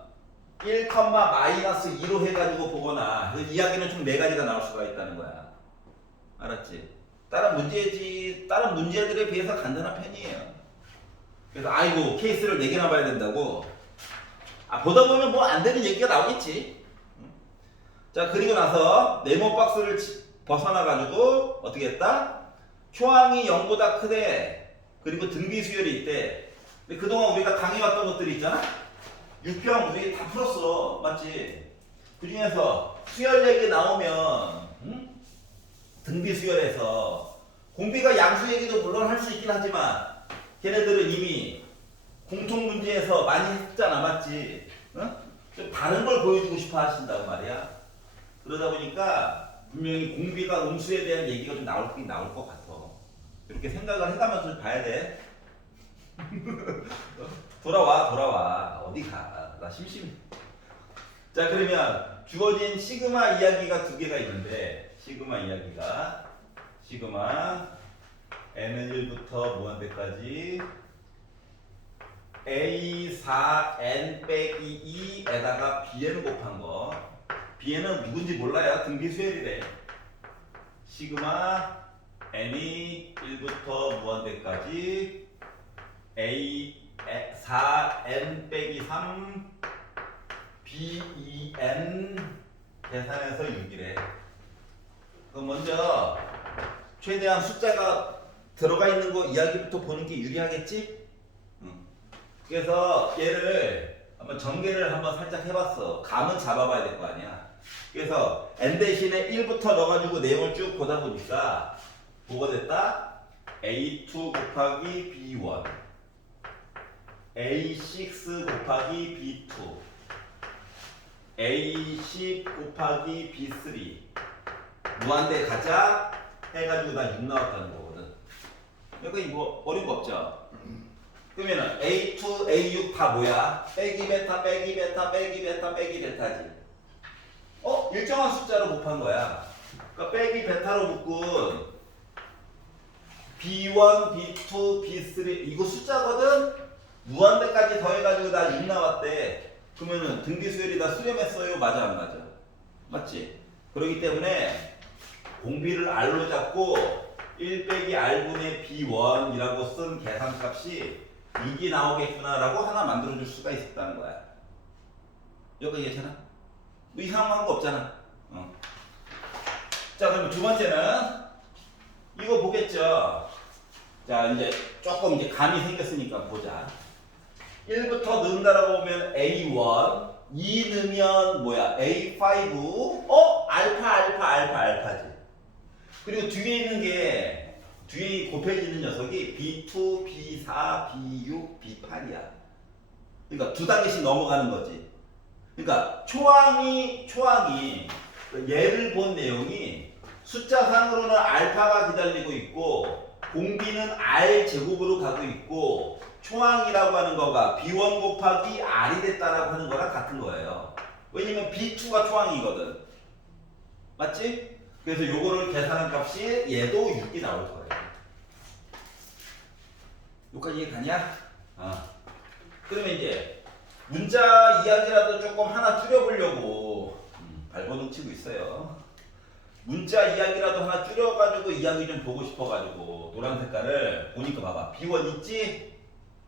1, 마이너스 2로 해가지고 보거나 이야기는 총 4가지가 나올 수가 있다는 거야. 알았지? 다른 문제들에 비해서 간단한 편이에요. 그래서 아이고 케이스를 4개나 봐야 된다고? 보다 보면 뭐 안 되는 얘기가 나오겠지. 자, 그리고 나서 네모 박스를 벗어나가지고 어떻게 했다? 초항이 0보다 크대. 그리고 등비 수열이 있대. 근데 그동안 우리가 당해왔던 것들이 있잖아? 유평 우리 다 풀었어. 맞지? 그 중에서 수열 얘기 나오면 등비 수열에서 공비가 양수 얘기도 물론 할 수 있긴 하지만 걔네들은 이미 공통 문제에서 많이 했잖아. 맞지? 응? 좀 다른 걸 보여주고 싶어 하신다고 말이야. 그러다 보니까 분명히 공비가 음수에 대한 얘기가 좀 나올 것 같아. 이렇게 생각을 해가면서 좀 봐야 돼. 돌아와. 어디 가? 나 심심해. 자, 그러면 주어진 시그마 이야기가 2개가 있는데 시그마 n은 1부터 무한대까지 a4n 빼기 2에다가 bn 곱한 거. bn은 누군지 몰라요. 등비 수열이래. 시그마 n이 1부터 무한대까지 a4n 빼기 3 b2n 계산해서 6이래. 그럼 먼저 최대한 숫자가 들어가 있는 거 이야기부터 보는 게 유리하겠지? 그래서 얘를 한번 전개를 한번 살짝 해봤어. 감은 잡아봐야 될 거 아니야. 그래서 n 대신에 1부터 넣어가지고 내용을 쭉 보다 보니까 뭐가 됐다? a2 곱하기 b1 a6 곱하기 b2 a10 곱하기 b3 무한대 가자 해가지고 나 6 나왔다는 거거든. 그러니까 이거 어려운 거 없죠? 그러면은 A2, A6 다 뭐야? 빼기 베타, 빼기 베타, 빼기 베타, 빼기 베타지. 일정한 숫자로 곱한 거야. 그러니까 빼기 베타로 묶은 B1, B2, B3 이거 숫자거든? 무한대까지 더해가지고 나 6 나왔대. 그러면은 등비 수열이 다 수렴했어요? 맞아 안 맞아? 맞지? 그렇기 때문에 공비를 R로 잡고 1 빼기 R분의 B1이라고 쓴 계산값이 6이 나오겠구나라고 하나 만들어줄 수가 있었다는 거야. 여기 괜찮아? 뭐 이상한 거 없잖아. 자, 그럼 두 번째는 이거 보겠죠? 자, 이제 조금 이제 감이 생겼으니까 보자. 1부터 넣는다라고 보면 A1, 2 넣으면 뭐야? A5, 알파지. 그리고 뒤에 있는 게 뒤에 곱해지는 녀석이 B2, B4, B6, B8이야. 그러니까 2단계씩 넘어가는 거지. 그러니까 초항이 얘를 본 내용이 숫자상으로는 알파가 기다리고 있고 공비는 R 제곱으로 가고 있고 초항이라고 하는 거가 B1 곱하기 R이 됐다라고 하는 거랑 같은 거예요. 왜냐면 B2가 초항이거든. 맞지? 그래서 요거를 계산한 값이 얘도 6이 나올 거예요. 여기까지 이해 가냐? 그러면 이제 문자 이야기라도 조금 하나 줄여보려고 발버둥 치고 있어요. 문자 이야기라도 하나 줄여가지고 이야기 좀 보고 싶어가지고 노란 색깔을 보니까 봐봐. B1 있지?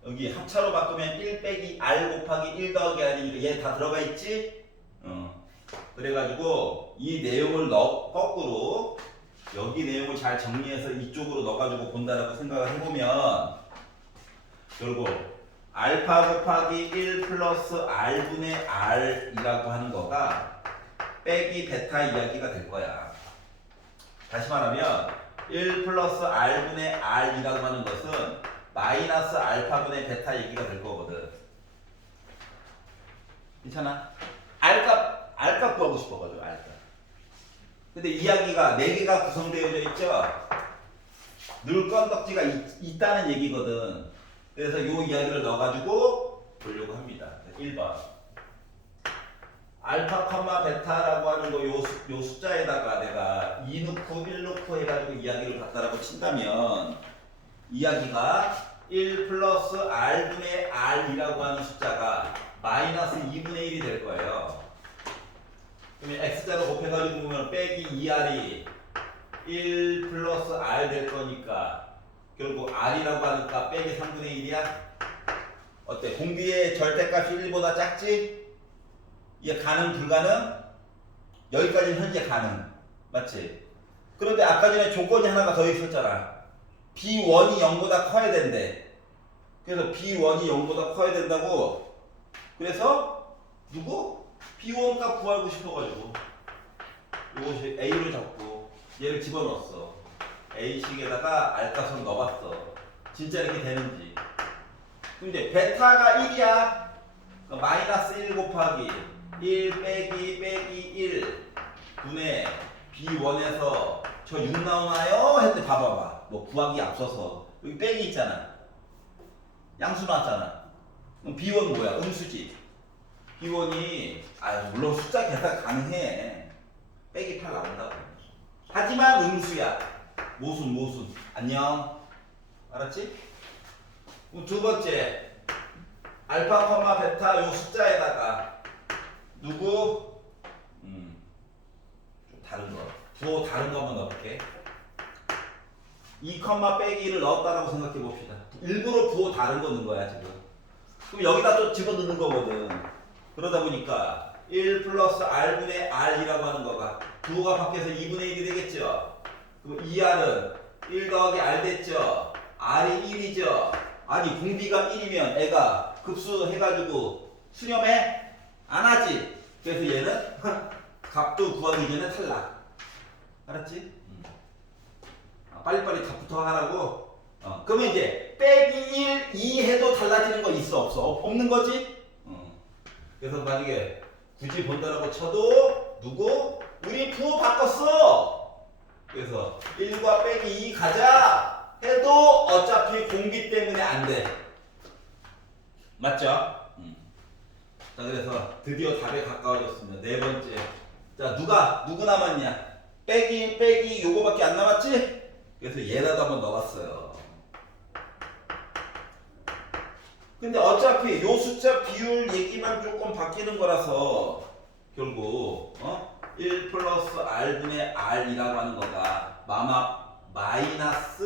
여기 합차로 바꾸면 1 빼기 R 곱하기 1 더하기 R이니까 얘 다 들어가 있지? 그래가지고 이 내용을 거꾸로 여기 내용을 잘 정리해서 이쪽으로 넣어가지고 본다라고 생각을 해보면 결국 알파 곱하기 1 플러스 R분의 R이라고 하는 거가 빼기 베타 이야기가 될 거야. 다시 말하면 1 플러스 R분의 R이라고 하는 것은 마이너스 알파분의 베타 얘기가 될 거거든. 괜찮아? 알값 구하고 싶어가지고 알값. 근데 이야기가 4개가 구성되어져 있죠? 늘 건덕지가 있다는 얘기거든. 그래서 이 이야기를 넣어가지고 보려고 합니다. 1번. 알파, 베타라고 하는 요 숫자에다가 내가 2 넣고 1 넣고 해가지고 이야기를 갖다라고 친다면 이야기가 1 플러스 r분의 r이라고 하는 숫자가 마이너스 2분의 1이 될 거예요. 그러면 x자로 곱해가지고 보면 빼기 2r이 1 플러스 r 될 거니까 결국 r이라고 하니까 빼기 3분의 1이야? 어때? 공비의 절대값이 1보다 작지? 이게 가능 불가능? 여기까지는 현재 가능. 맞지? 그런데 아까 전에 조건이 하나가 더 있었잖아. B1이 0보다 커야 된대. 그래서 B1이 0보다 커야 된다고. 그래서 누구? B1 값 구하고 싶어가지고 이것이 A를 잡고 얘를 집어넣었어. A식에다가 R값을 넣어봤어. 진짜 이렇게 되는지. 근데 베타가 1이야. 그러니까 마이너스 1 곱하기 1 빼기 1 분의 B1에서 저 6 나오나요? 했더니 봐봐봐. 뭐 구하기 앞서서 여기 빼기 있잖아. 양수 나왔잖아. 그럼 B1 뭐야? 음수지. B1이 물론 숫자 계산 가능해. 빼기 8 나온다고. 하지만 음수야. 모순. 안녕. 알았지? 그럼 두 번째. 알파, 베타 요 숫자에다가 누구? 좀 다른 거. 부호 다른 거 한번 넣어볼게. 2, 빼기를 넣었다라고 생각해 봅시다. 일부러 부호 다른 거 넣은 거야, 지금. 그럼 여기다 또 집어넣는 거거든. 그러다 보니까 1 플러스 r분의 r이라고 하는 거가 부호가 밖에서 2분의 1이 되겠죠. 그럼 2r은 1 더하기 r 됐죠. r이 1이죠. 아니 공비가 1이면 애가 급수해가지고 수렴해? 안 하지. 그래서 얘는 값도 구하기 전에 탈락. 알았지? 빨리빨리 답부터 하라고. 그러면 이제 빼기 1, 2 해도 달라지는 거 있어 없어? 없는 거지? 그래서 만약에 굳이 본다라고 쳐도 누구? 우리 부호 바꿨어. 그래서 1과 빼기 2 가자 해도 어차피 공비 때문에 안 돼. 맞죠? 자, 그래서 드디어 답에 가까워졌습니다. 네 번째. 자, 누구 남았냐? 빼기 요거밖에 안 남았지? 그래서 얘라도 한번 넣어봤어요. 근데 어차피 요 숫자 비율 얘기만 조금 바뀌는 거라서 결국 1 플러스 r분의 r이라고 하는 거가 마이너스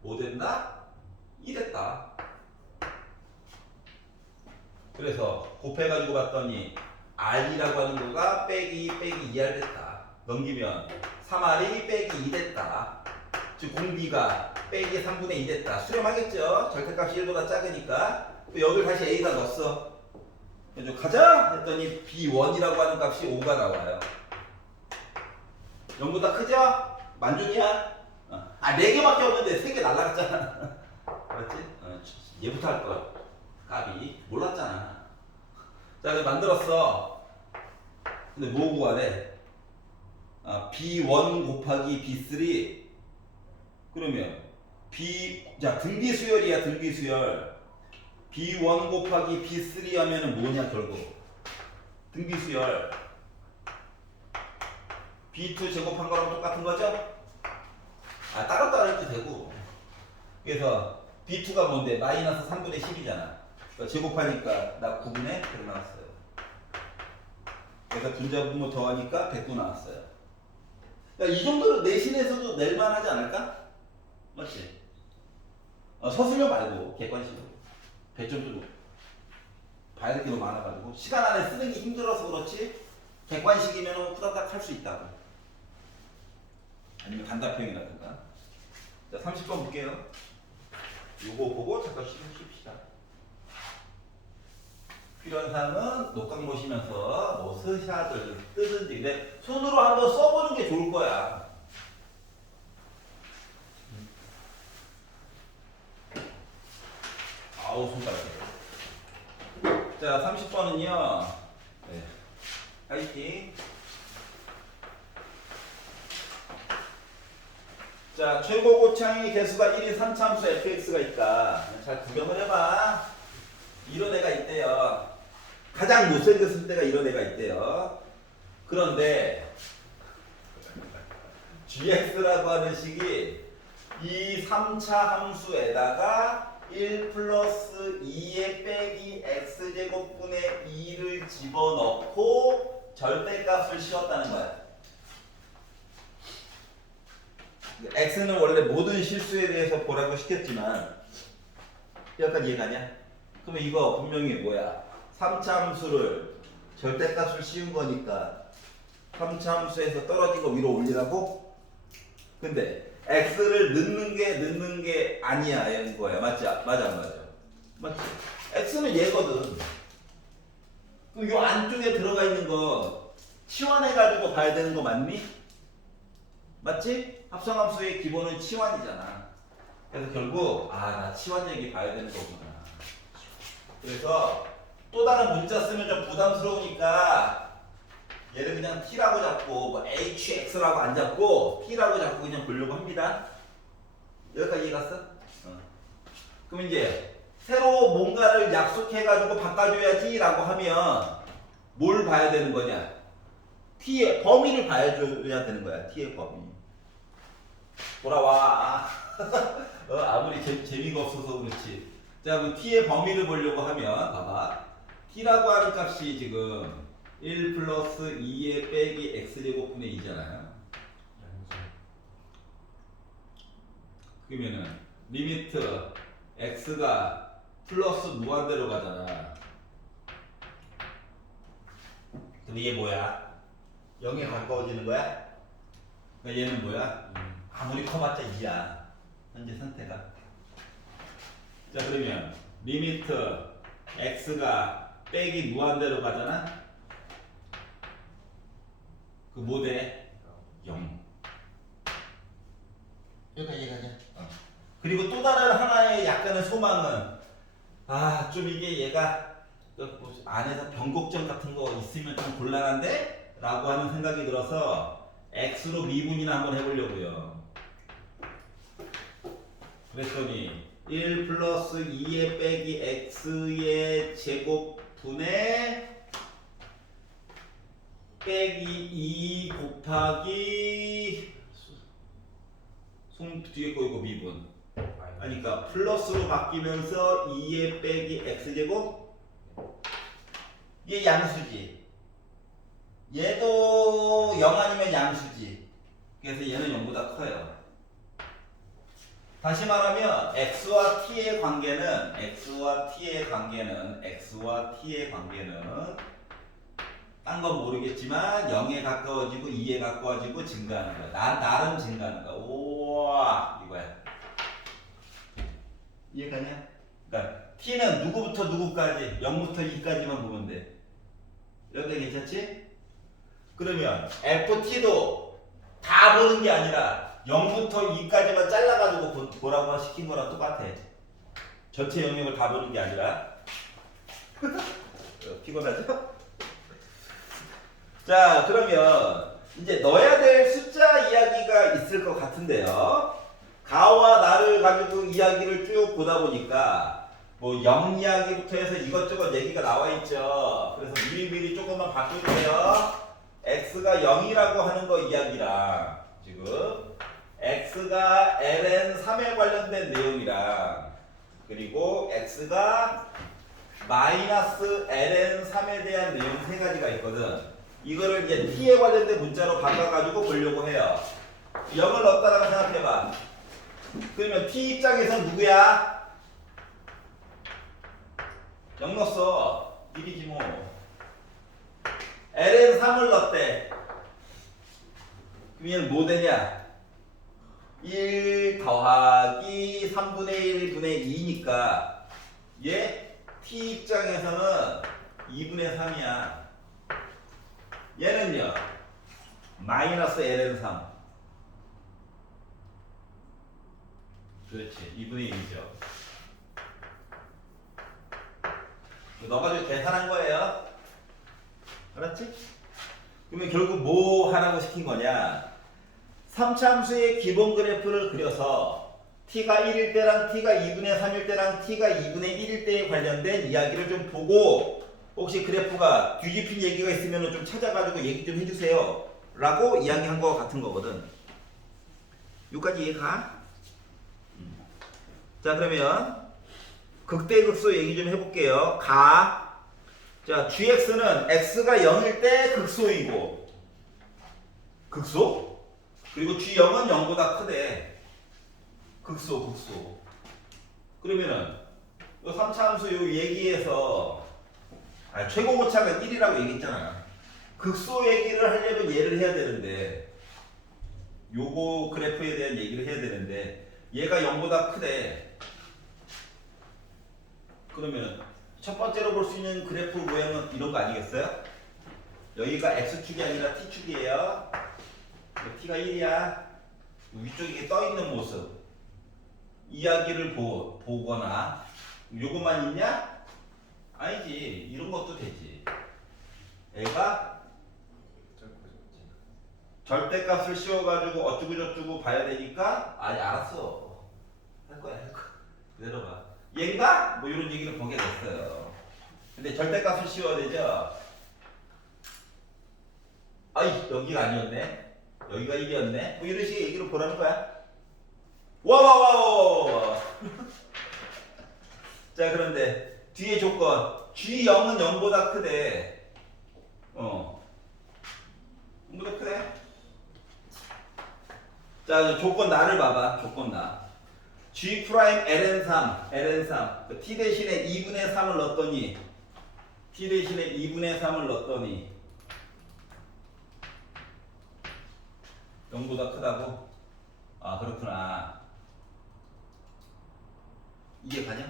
뭐 된다? 2 됐다. 그래서 곱해가지고 봤더니 r이라고 하는 거가 빼기 2r 됐다. 넘기면 3r이 빼기 2 됐다. 즉 공비가 빼기 3분의 2 됐다. 수렴하겠죠? 절대값이 1보다 작으니까. 또 여기를 다시 A에다 넣었어. 그래서 가자! 했더니 B1이라고 하는 값이 5가 나와요. 0보다 크죠? 만족이야? 4개밖에 없는데 3개 날라갔잖아. 맞지? 얘부터 할 거야. 값이 몰랐잖아. 자, 그래서 만들었어. 근데 뭐 구하래? B1 곱하기 B3. 그러면 자, 등비수열이야. 등비수열. B1 곱하기 B3 하면은 뭐냐 결국? 등비수열. B2 제곱한 거랑 똑같은 거죠? 따로따로 해도 되고. 그래서 B2가 뭔데? 마이너스 3분의 10이잖아. 그러니까 제곱하니까 나 9분의 100 나왔어요. 그래서 분자분모 더하니까 109 나왔어요. 이 정도로 내신에서도 낼만 하지 않을까? 맞지? 서술형 말고 객관식으로. 배점도 봐야 될 게 너무 많아가지고 시간 안에 쓰는 게 힘들어서 그렇지 객관식이면 후다닥 할 수 있다고. 아니면 단답형이라든가. 자, 30번 볼게요. 요거 보고 잠깐 쉬읍시다. 필요한 사항은 녹강 보시면서 뭐 스샷을 뜨든지. 근데 손으로 한번 써보는 게 좋을 거야. 아우 손가락에 자, 30번은요. 네. 화이팅. 자, 최고 고창의 개수가 1인 3차함수 fx가 있다. 잘 구경을 해봐. 이런 애가 있대요. 가장 못생겼을 때가 이런 애가 있대요. 그런데 gx라고 하는 식이 이 3차 함수에다가 1 플러스 2의 빼기 x제곱분의 2를 집어넣고 절대값을 씌웠다는 거야. x는 원래 모든 실수에 대해서 보라고 시켰지만 여기까지 이해가냐? 그러면 이거 분명히 뭐야? 3차 함수를 절대값을 씌운 거니까 3차 함수에서 떨어진 거 위로 올리라고? 근데 x를 넣는 게 아니야 이런 거야. 맞지? 맞아 안 맞아? 맞지? x는 얘거든. 그럼 요 안쪽에 들어가 있는 거 치환해 가지고 봐야 되는 거 맞니? 맞지? 합성함수의 기본은 치환이잖아. 그래서 결국 나 치환 얘기 봐야 되는 거구나. 그래서 또 다른 문자 쓰면 좀 부담스러우니까 얘를 그냥 t라고 잡고 뭐 hx라고 안 잡고 t라고 잡고 그냥 보려고 합니다. 여기까지 이해갔어? 그럼 이제 새로 뭔가를 약속해가지고 바꿔줘야지 라고 하면 뭘 봐야 되는 거냐? t의 범위를 봐줘야 되는 거야. t의 범위. 돌아와. 아무리 재미가 없어서 그렇지. 자, 그럼 t의 범위를 보려고 하면 봐봐. t라고 하는 값이 지금 1 플러스 2의 빼기 x제곱분의 2잖아요. 그러면은 리미트 x가 플러스 무한대로 가잖아. 그럼 얘 뭐야? 0에 가까워지는 거야? 그러니까 얘는 뭐야? 아무리 커봤자 2야. 현재 상태가. 자, 그러면 리미트 x가 빼기 무한대로 가잖아? 그 뭐 돼? 0. 여기까지 이해가냐? 그리고 또 다른 하나의 약간의 소망은 좀 이게 얘가 뭐 안에서 변곡점 같은 거 있으면 좀 곤란한데? 라고 하는 생각이 들어서 x로 미분이나 한번 해보려고요. 그랬더니 1 플러스 2의 빼기 x의 제곱분의 빼기 2 곱하기 손 뒤에 거 이거 미분. 그러니까 플러스로 바뀌면서 2의 빼기 x제곱. 얘 양수지. 얘도 0 아니면 양수지. 그래서 얘는 0보다 커요. 다시 말하면 x와 t의 관계는 딴 건 모르겠지만 0에 가까워지고 2에 가까워지고 증가하는 거야. 나름 증가하는 거야. 우와 이거야. 이해가냐? 그러니까 t는 누구부터 누구까지 0부터 2까지만 보면 돼. 여기가 괜찮지? 그러면 ft도 다 보는 게 아니라 0부터 2까지만 잘라가지고 보라고 시킨 거랑 똑같아. 전체 영역을 다 보는 게 아니라. 피곤하죠? 자, 그러면 이제 넣어야 될 숫자 이야기가 있을 것 같은데요. 가와 나를 가지고 이야기를 쭉 보다 보니까 뭐 0 이야기부터 해서 이것저것 얘기가 나와 있죠. 그래서 미리미리 조금만 바꿀게요. x가 0이라고 하는 거 이야기랑 지금 x가 ln 3에 관련된 내용이랑 그리고 x가 마이너스 ln 3에 대한 내용 세 가지가 있거든. 이거를 이제 t에 관련된 문자로 바꿔가지고 보려고 해요. 0을 넣었다라고 생각해봐. 그러면 t 입장에서 누구야? 0 넣었어. 1이지 뭐. ln 3을 넣었대. 그러면 뭐 되냐? 1 더하기 3분의 1분의 2니까 얘 t 입장에서는 2분의 3이야. 얘는요 마이너스 ln 3. 그렇지 2분의 1이죠. 넣어가지고 계산한 거예요. 알았지? 그러면 결국 뭐 하라고 시킨 거냐? 3차함수의 기본 그래프를 그려서 t가 1일 때랑 t가 2분의 3일 때랑 t가 2분의 1일 때에 관련된 이야기를 좀 보고 혹시 그래프가 뒤집힌 얘기가 있으면 좀 찾아가지고 얘기 좀 해주세요 라고 이야기한 거 같은 거거든. 여기까지 이해가? 자 그러면 극대극소 얘기 좀 해볼게요. 자 gx는 x가 0일 때 극소이고 극소? 그리고 g0은 0보다 크대. 극소. 그러면은 요 3차 함수 요 얘기에서 최고 고착은 1이라고 얘기했잖아. 극소 얘기를 하려면 얘를 해야 되는데 요거 그래프에 대한 얘기를 해야 되는데 얘가 0보다 크대. 그러면 첫 번째로 볼 수 있는 그래프 모양은 이런 거 아니겠어요? 여기가 x축이 아니라 t축이에요. t가 1이야. 위쪽에 이게 떠 있는 모습. 이야기를 보거나 요것만 있냐? 아니지. 이런 것도 되지. 애가 절대값을 씌워가지고 어쩌고저쩌고 봐야 되니까 아니 알았어. 할 거야. 내려봐. 얘인가? 뭐 이런 얘기를 보게 됐어요. 근데 절대값을 씌워야 되죠. 아이 여기가 아니었네. 여기가 1이었네. 뭐 이런 식의 얘기를 보라는 거야. 와와와와. 자 그런데 뒤에 조건 G0은 0보다 크대. 0보다 크대. 자 조건 나를 봐봐. 조건 나. G 프라임 ln3 t 대신에 2분의 3을 넣었더니 t 대신에 2분의 3을 넣었더니 0보다 크다고? 아 그렇구나. 이게 가냐?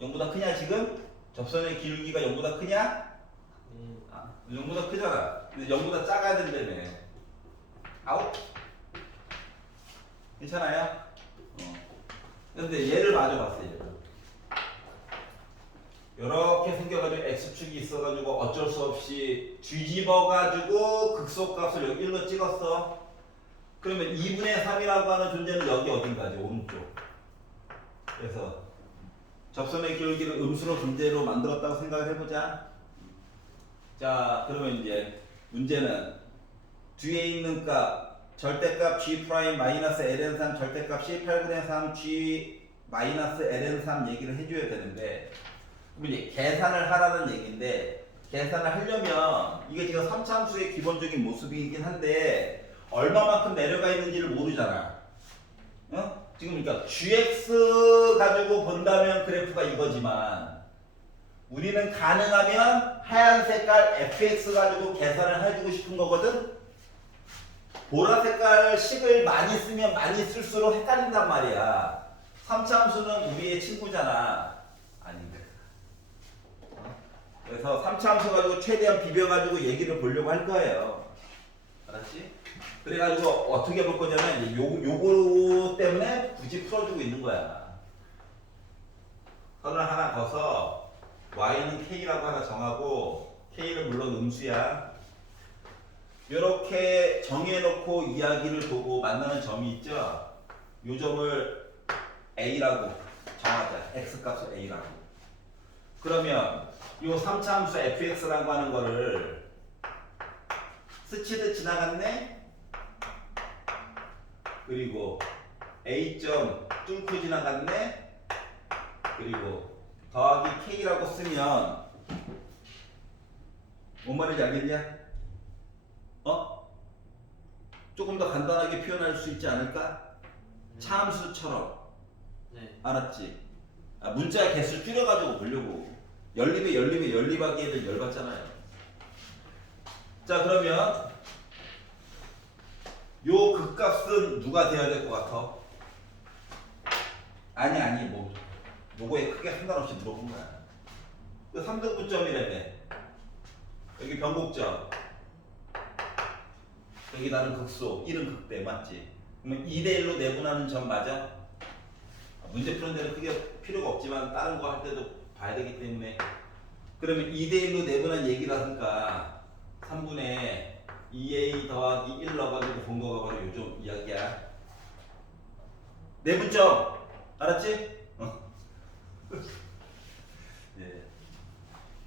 0보다 크냐 지금? 접선의 기울기가 0보다 크냐? 0보다 크잖아. 근데 0보다 작아야 된다며. 아웃? 괜찮아요? 근데 얘를 마저 봤어요. 이렇게 생겨가지고 x축이 있어가지고 어쩔 수 없이 뒤집어가지고 극소값을 여기 1로 찍었어. 그러면 2분의 3이라고 하는 존재는 여기 어딘가지? 오른쪽. 그래서 접선의 기울기를 음수로 존재로 만들었다고 생각을 해보자. 자 그러면 이제 문제는 뒤에 있는 값 절대값 g 프라임 마이너스 ln3 절대값이 8분의 3 g 마이너스 ln3 얘기를 해줘야 되는데 그럼 이제 계산을 하라는 얘기인데 계산을 하려면 이게 지금 3차 함수의 기본적인 모습이긴 한데 얼마만큼 내려가 있는지를 모르잖아. 지금 그러니까 gx 가지고 본다면 그래프가 이거지만 우리는 가능하면 하얀 색깔 fx 가지고 계산을 해주고 싶은 거거든. 보라 색깔 식을 많이 쓰면 많이 쓸수록 헷갈린단 말이야. 3차 함수는 우리의 친구잖아. 아닌데. 그래서 3차 함수 가지고 최대한 비벼가지고 얘기를 보려고 할 거예요. 알았지? 그래가지고 어떻게 볼 거냐면 이제 요거 때문에 굳이 풀어주고 있는 거야. 선을 하나 그어서 y는 k라고 하나 정하고 k는 물론 음수야. 이렇게 정해놓고 이야기를 보고 만나는 점이 있죠. 요 점을 a라고 정하자. x값을 a라고. 그러면 요 3차 함수 fx라고 하는 거를 스치듯 지나갔네. 그리고 a점 뚫고 지나갔네. 그리고 더하기 k라고 쓰면 뭔 말인지 알겠냐? 조금 더 간단하게 표현할 수 있지 않을까? 차함수처럼. 네. 알았지? 문자 개수 줄여가지고 보려고. 연립하기에는 열받잖아요. 자 그러면 요 극값은 누가 돼야 될 것 같아? 아니 뭐 요거에 크게 상관없이 물어본 거야. 그 3등분점이라며. 여기 변곡점. 여기 나는 극소, 1은 극대, 맞지? 그러면 2대1로 내분하는 점 맞아? 문제 푸는 데는 크게 필요가 없지만 다른 거 할 때도 봐야 되기 때문에. 그러면 2대1로 내분한 얘기라든가 3분의 2a 더하기 1 넣어가지고 본 거가 바로 요즘 이야기야. 내분점 알았지? 네.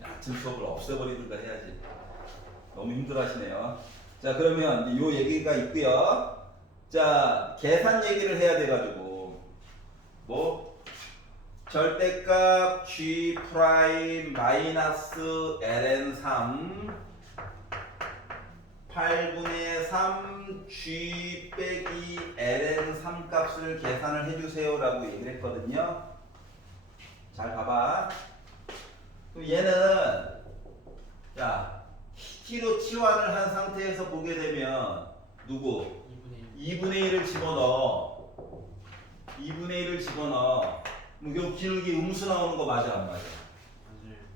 아침 수업을 없애버리든가 해야지. 너무 힘들어하시네요. 자, 그러면 요 얘기가 있고요. 자, 계산 얘기를 해야 돼가지고 뭐 절대값 g 프라임 마이너스 ln 3 8분의 3 g 빼기 ln 3 값을 계산을 해주세요 라고 얘기를 했거든요. 잘 봐봐. 그럼 얘는 자 t로 치환을 한 상태에서 보게 되면 누구? 2분의 1을 집어넣어. 2분의 1을 집어넣어. 요 기울기 음수 나오는 거 맞아 안 맞아?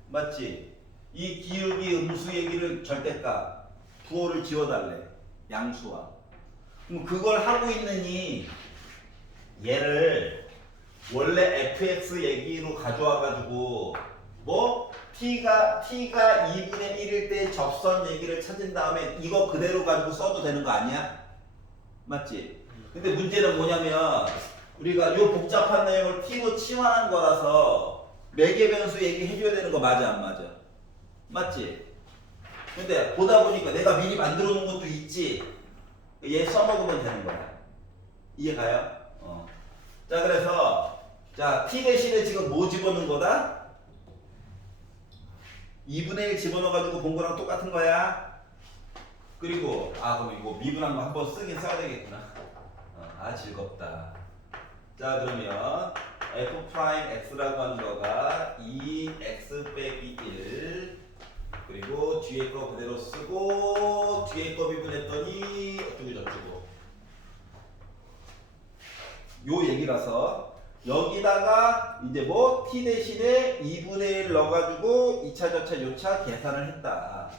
맞지? 이 기울기 음수 얘기를 절대값 부호를 지워달래. 양수와. 그럼 그걸 하고 있느니 얘를 원래 fx 얘기로 가져와가지고 뭐 t가 2분의 1일 때 접선 얘기를 찾은 다음에 이거 그대로 가지고 써도 되는 거 아니야? 맞지? 근데 문제는 뭐냐면 우리가 요 복잡한 내용을 t로 치환한 거라서 매개 변수 얘기해줘야 되는 거 맞아 안 맞아? 맞지? 근데 보다 보니까 내가 미리 만들어 놓은 것도 있지. 얘 써먹으면 되는 거야. 이해 가요? 자, 그래서 자 t 대신에 지금 뭐 집어넣은 거다? 2분의 1 집어넣어가지고 본 거랑 똑같은 거야. 그리고 그럼 이거 미분한 거 한번 쓰긴 써야 되겠구나. 즐겁다. 자, 그러면 f 프라임 x라고 하는 거가 2x 빼기 1 그리고 뒤에 거 그대로 쓰고 뒤에 거 미분했더니 어쩌고 저쩌고 요 얘기라서 여기다가 이제 뭐 t 대신에 2분의 1 넣어가지고 2차 저차 요차 계산을 했다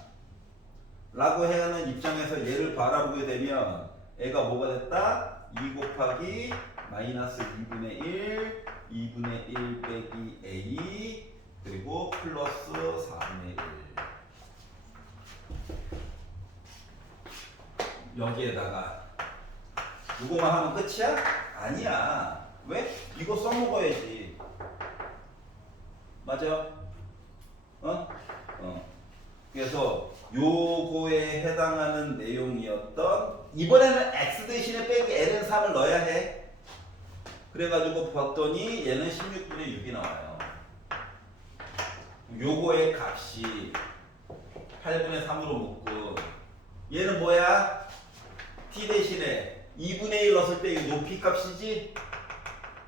라고 해야 하는 입장에서 얘를 바라보게 되면 애가 뭐가 됐다? 2 곱하기 마이너스 2분의 1 2분의 1 빼기 a 그리고 플러스 4분의 1 여기에다가 이거만 하면 끝이야? 아니야. 왜? 이거 써먹어야지. 맞아? 그래서 요거에 해당하는 내용이었던 이번에는 x 대신에 빼기 ln 3을 넣어야 해. 그래가지고 봤더니 얘는 16분의 6이 나와요. 요거의 값이 8분의 3으로 묶고 얘는 뭐야? t 대신에 2분의 1 넣었을 때 이 높이 값이지?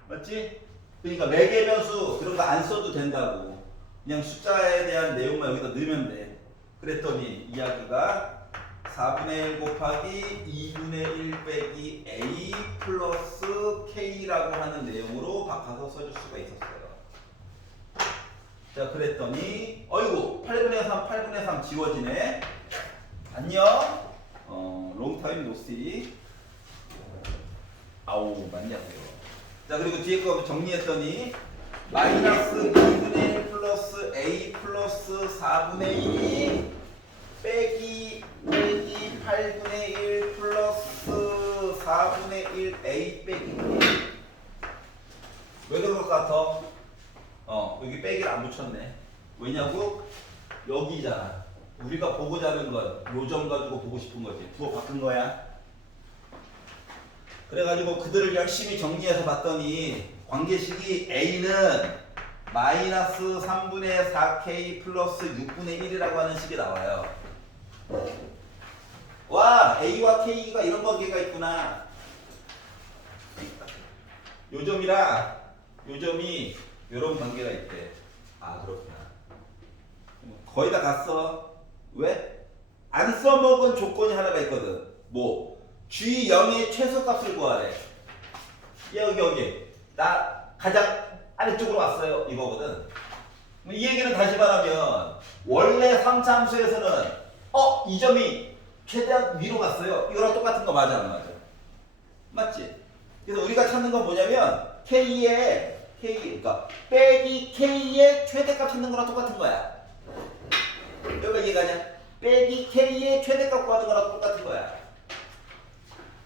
맞지? 그러니까 매개 변수 그런 거 안 써도 된다고. 그냥 숫자에 대한 내용만 여기다 넣으면 돼. 그랬더니 이야기가 4분의 1 곱하기 2분의 1 빼기 a 플러스 k라고 하는 내용으로 바꿔서 써줄 수가 있었어요. 자, 그랬더니 어이구 8분의 3 지워지네. 안녕. 롱타임 노시. 아우 맞냐고요. 자, 그리고 뒤에 거 정리했더니 마이너스 2분의 1 플러스 a 플러스 4분의 1이 빼기 8분의 1 플러스 4분의 1 a 빼기 1. 왜 그런 것 같아? 여기 빼기를 안 붙였네. 왜냐고? 여기잖아. 우리가 보고자 하는 건 요점 가지고 보고 싶은 거지. 부호 바꾼 거야. 그래가지고 그들을 열심히 정리해서 봤더니 관계식이 a는 마이너스 3분의 4k 플러스 6분의 1이라고 하는 식이 나와요. 와, a와 k가 이런 관계가 있구나. 요점이라 요점이 이런 관계가 있대. 그렇구나. 거의 다 갔어. 왜? 안 써먹은 조건이 하나가 있거든. 뭐? G0의 최소값을 구하래. 여기. 나 가장 아래쪽으로 왔어요. 이거거든. 이 얘기는 다시 말하면 원래 3차 함수에서는 이 점이 최대한 위로 갔어요. 이거랑 똑같은 거 맞아 안 맞아? 맞지? 그래서 우리가 찾는 건 뭐냐면 K의 K 그러니까 빼기 K의 최대값 찾는 거랑 똑같은 거야. 여기가 이해가냐? 빼기 K의 최대값 구하는 거랑 똑같은 거야.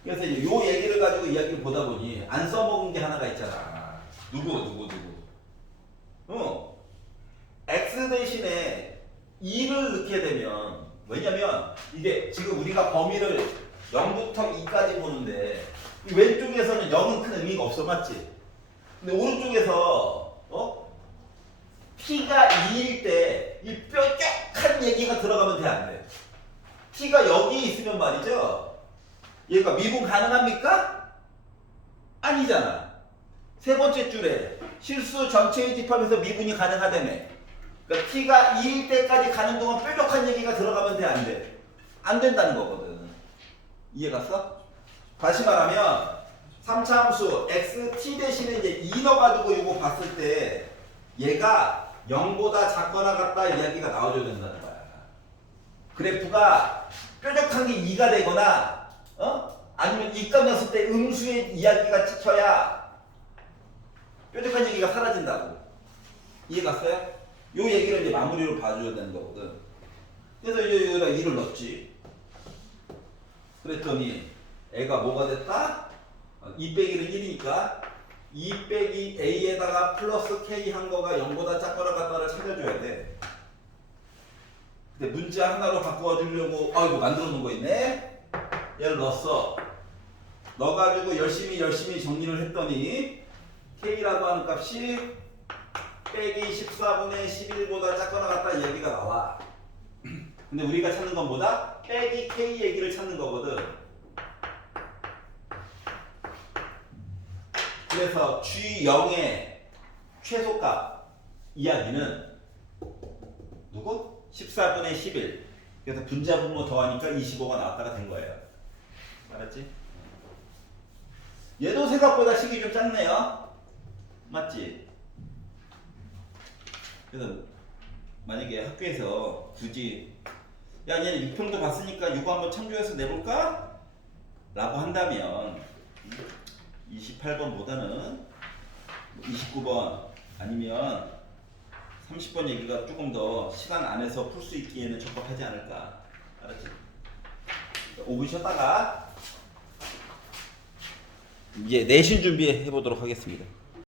그래서 이제 요 얘기를 가지고 이야기를 보다 보니 안 써먹은 게 하나가 있잖아. 누구. X 대신에 2를 넣게 되면 왜냐면 이게 지금 우리가 범위를 0부터 2까지 보는데 이 왼쪽에서는 0은 큰 의미가 없어 맞지? 근데 오른쪽에서 T가 2일 때 이 뾰족한 얘기가 들어가면 돼 안 돼? T가 여기 있으면 말이죠. 얘가 미분 가능합니까? 아니잖아. 세 번째 줄에 실수 전체의 집합에서 미분이 가능하다며. 그러니까 T가 2일 때까지 가는 동안 뾰족한 얘기가 들어가면 돼 안 돼? 안 된다는 거거든. 이해 갔어? 다시 말하면 3차 함수 xt 대신에 이제 2 넣어가지고 이거 봤을 때 얘가 0보다 작거나 같다 이야기가 나와줘야 된다는 거야. 그래프가 뾰족한 게 2가 되거나 아니면 2값 넣었을 때 음수의 이야기가 찍혀야 뾰족한 얘기가 사라진다고. 이해 갔어요? 요 얘기를 이제 마무리로 봐줘야 되는 거거든. 그래서 여기다 2를 넣었지. 그랬더니 애가 뭐가 됐다? 2 빼기는 1이니까 2 빼기 A에다가 플러스 K 한 거가 0보다 작거나 같다를 찾아줘야 돼. 근데 문자 하나로 바꾸어 주려고 이거 만들어 놓은 거 있네? 얘를 넣었어. 넣어가지고 열심히 정리를 했더니 K라고 하는 값이 빼기 14분의 11보다 작거나 같다 얘기가 나와. 근데 우리가 찾는 건 뭐다? 빼기 K 얘기를 찾는 거거든. 그래서 G0의 최소값 이야기는 누구? 14분의 11. 그래서 분자분모 더하니까 25가 나왔다가 된 거예요. 알았지? 얘도 생각보다 식이 좀 작네요. 맞지? 그래서 만약에 학교에서 굳이 야 얘는 6평도 봤으니까 이거 한번 참조해서 내볼까? 라고 한다면 28번보다는 29번 아니면 30번 얘기가 조금 더 시간 안에서 풀 수 있기에는 적합하지 않을까. 알았지? 5분 쉬었다가 이제 내신 준비해 보도록 하겠습니다.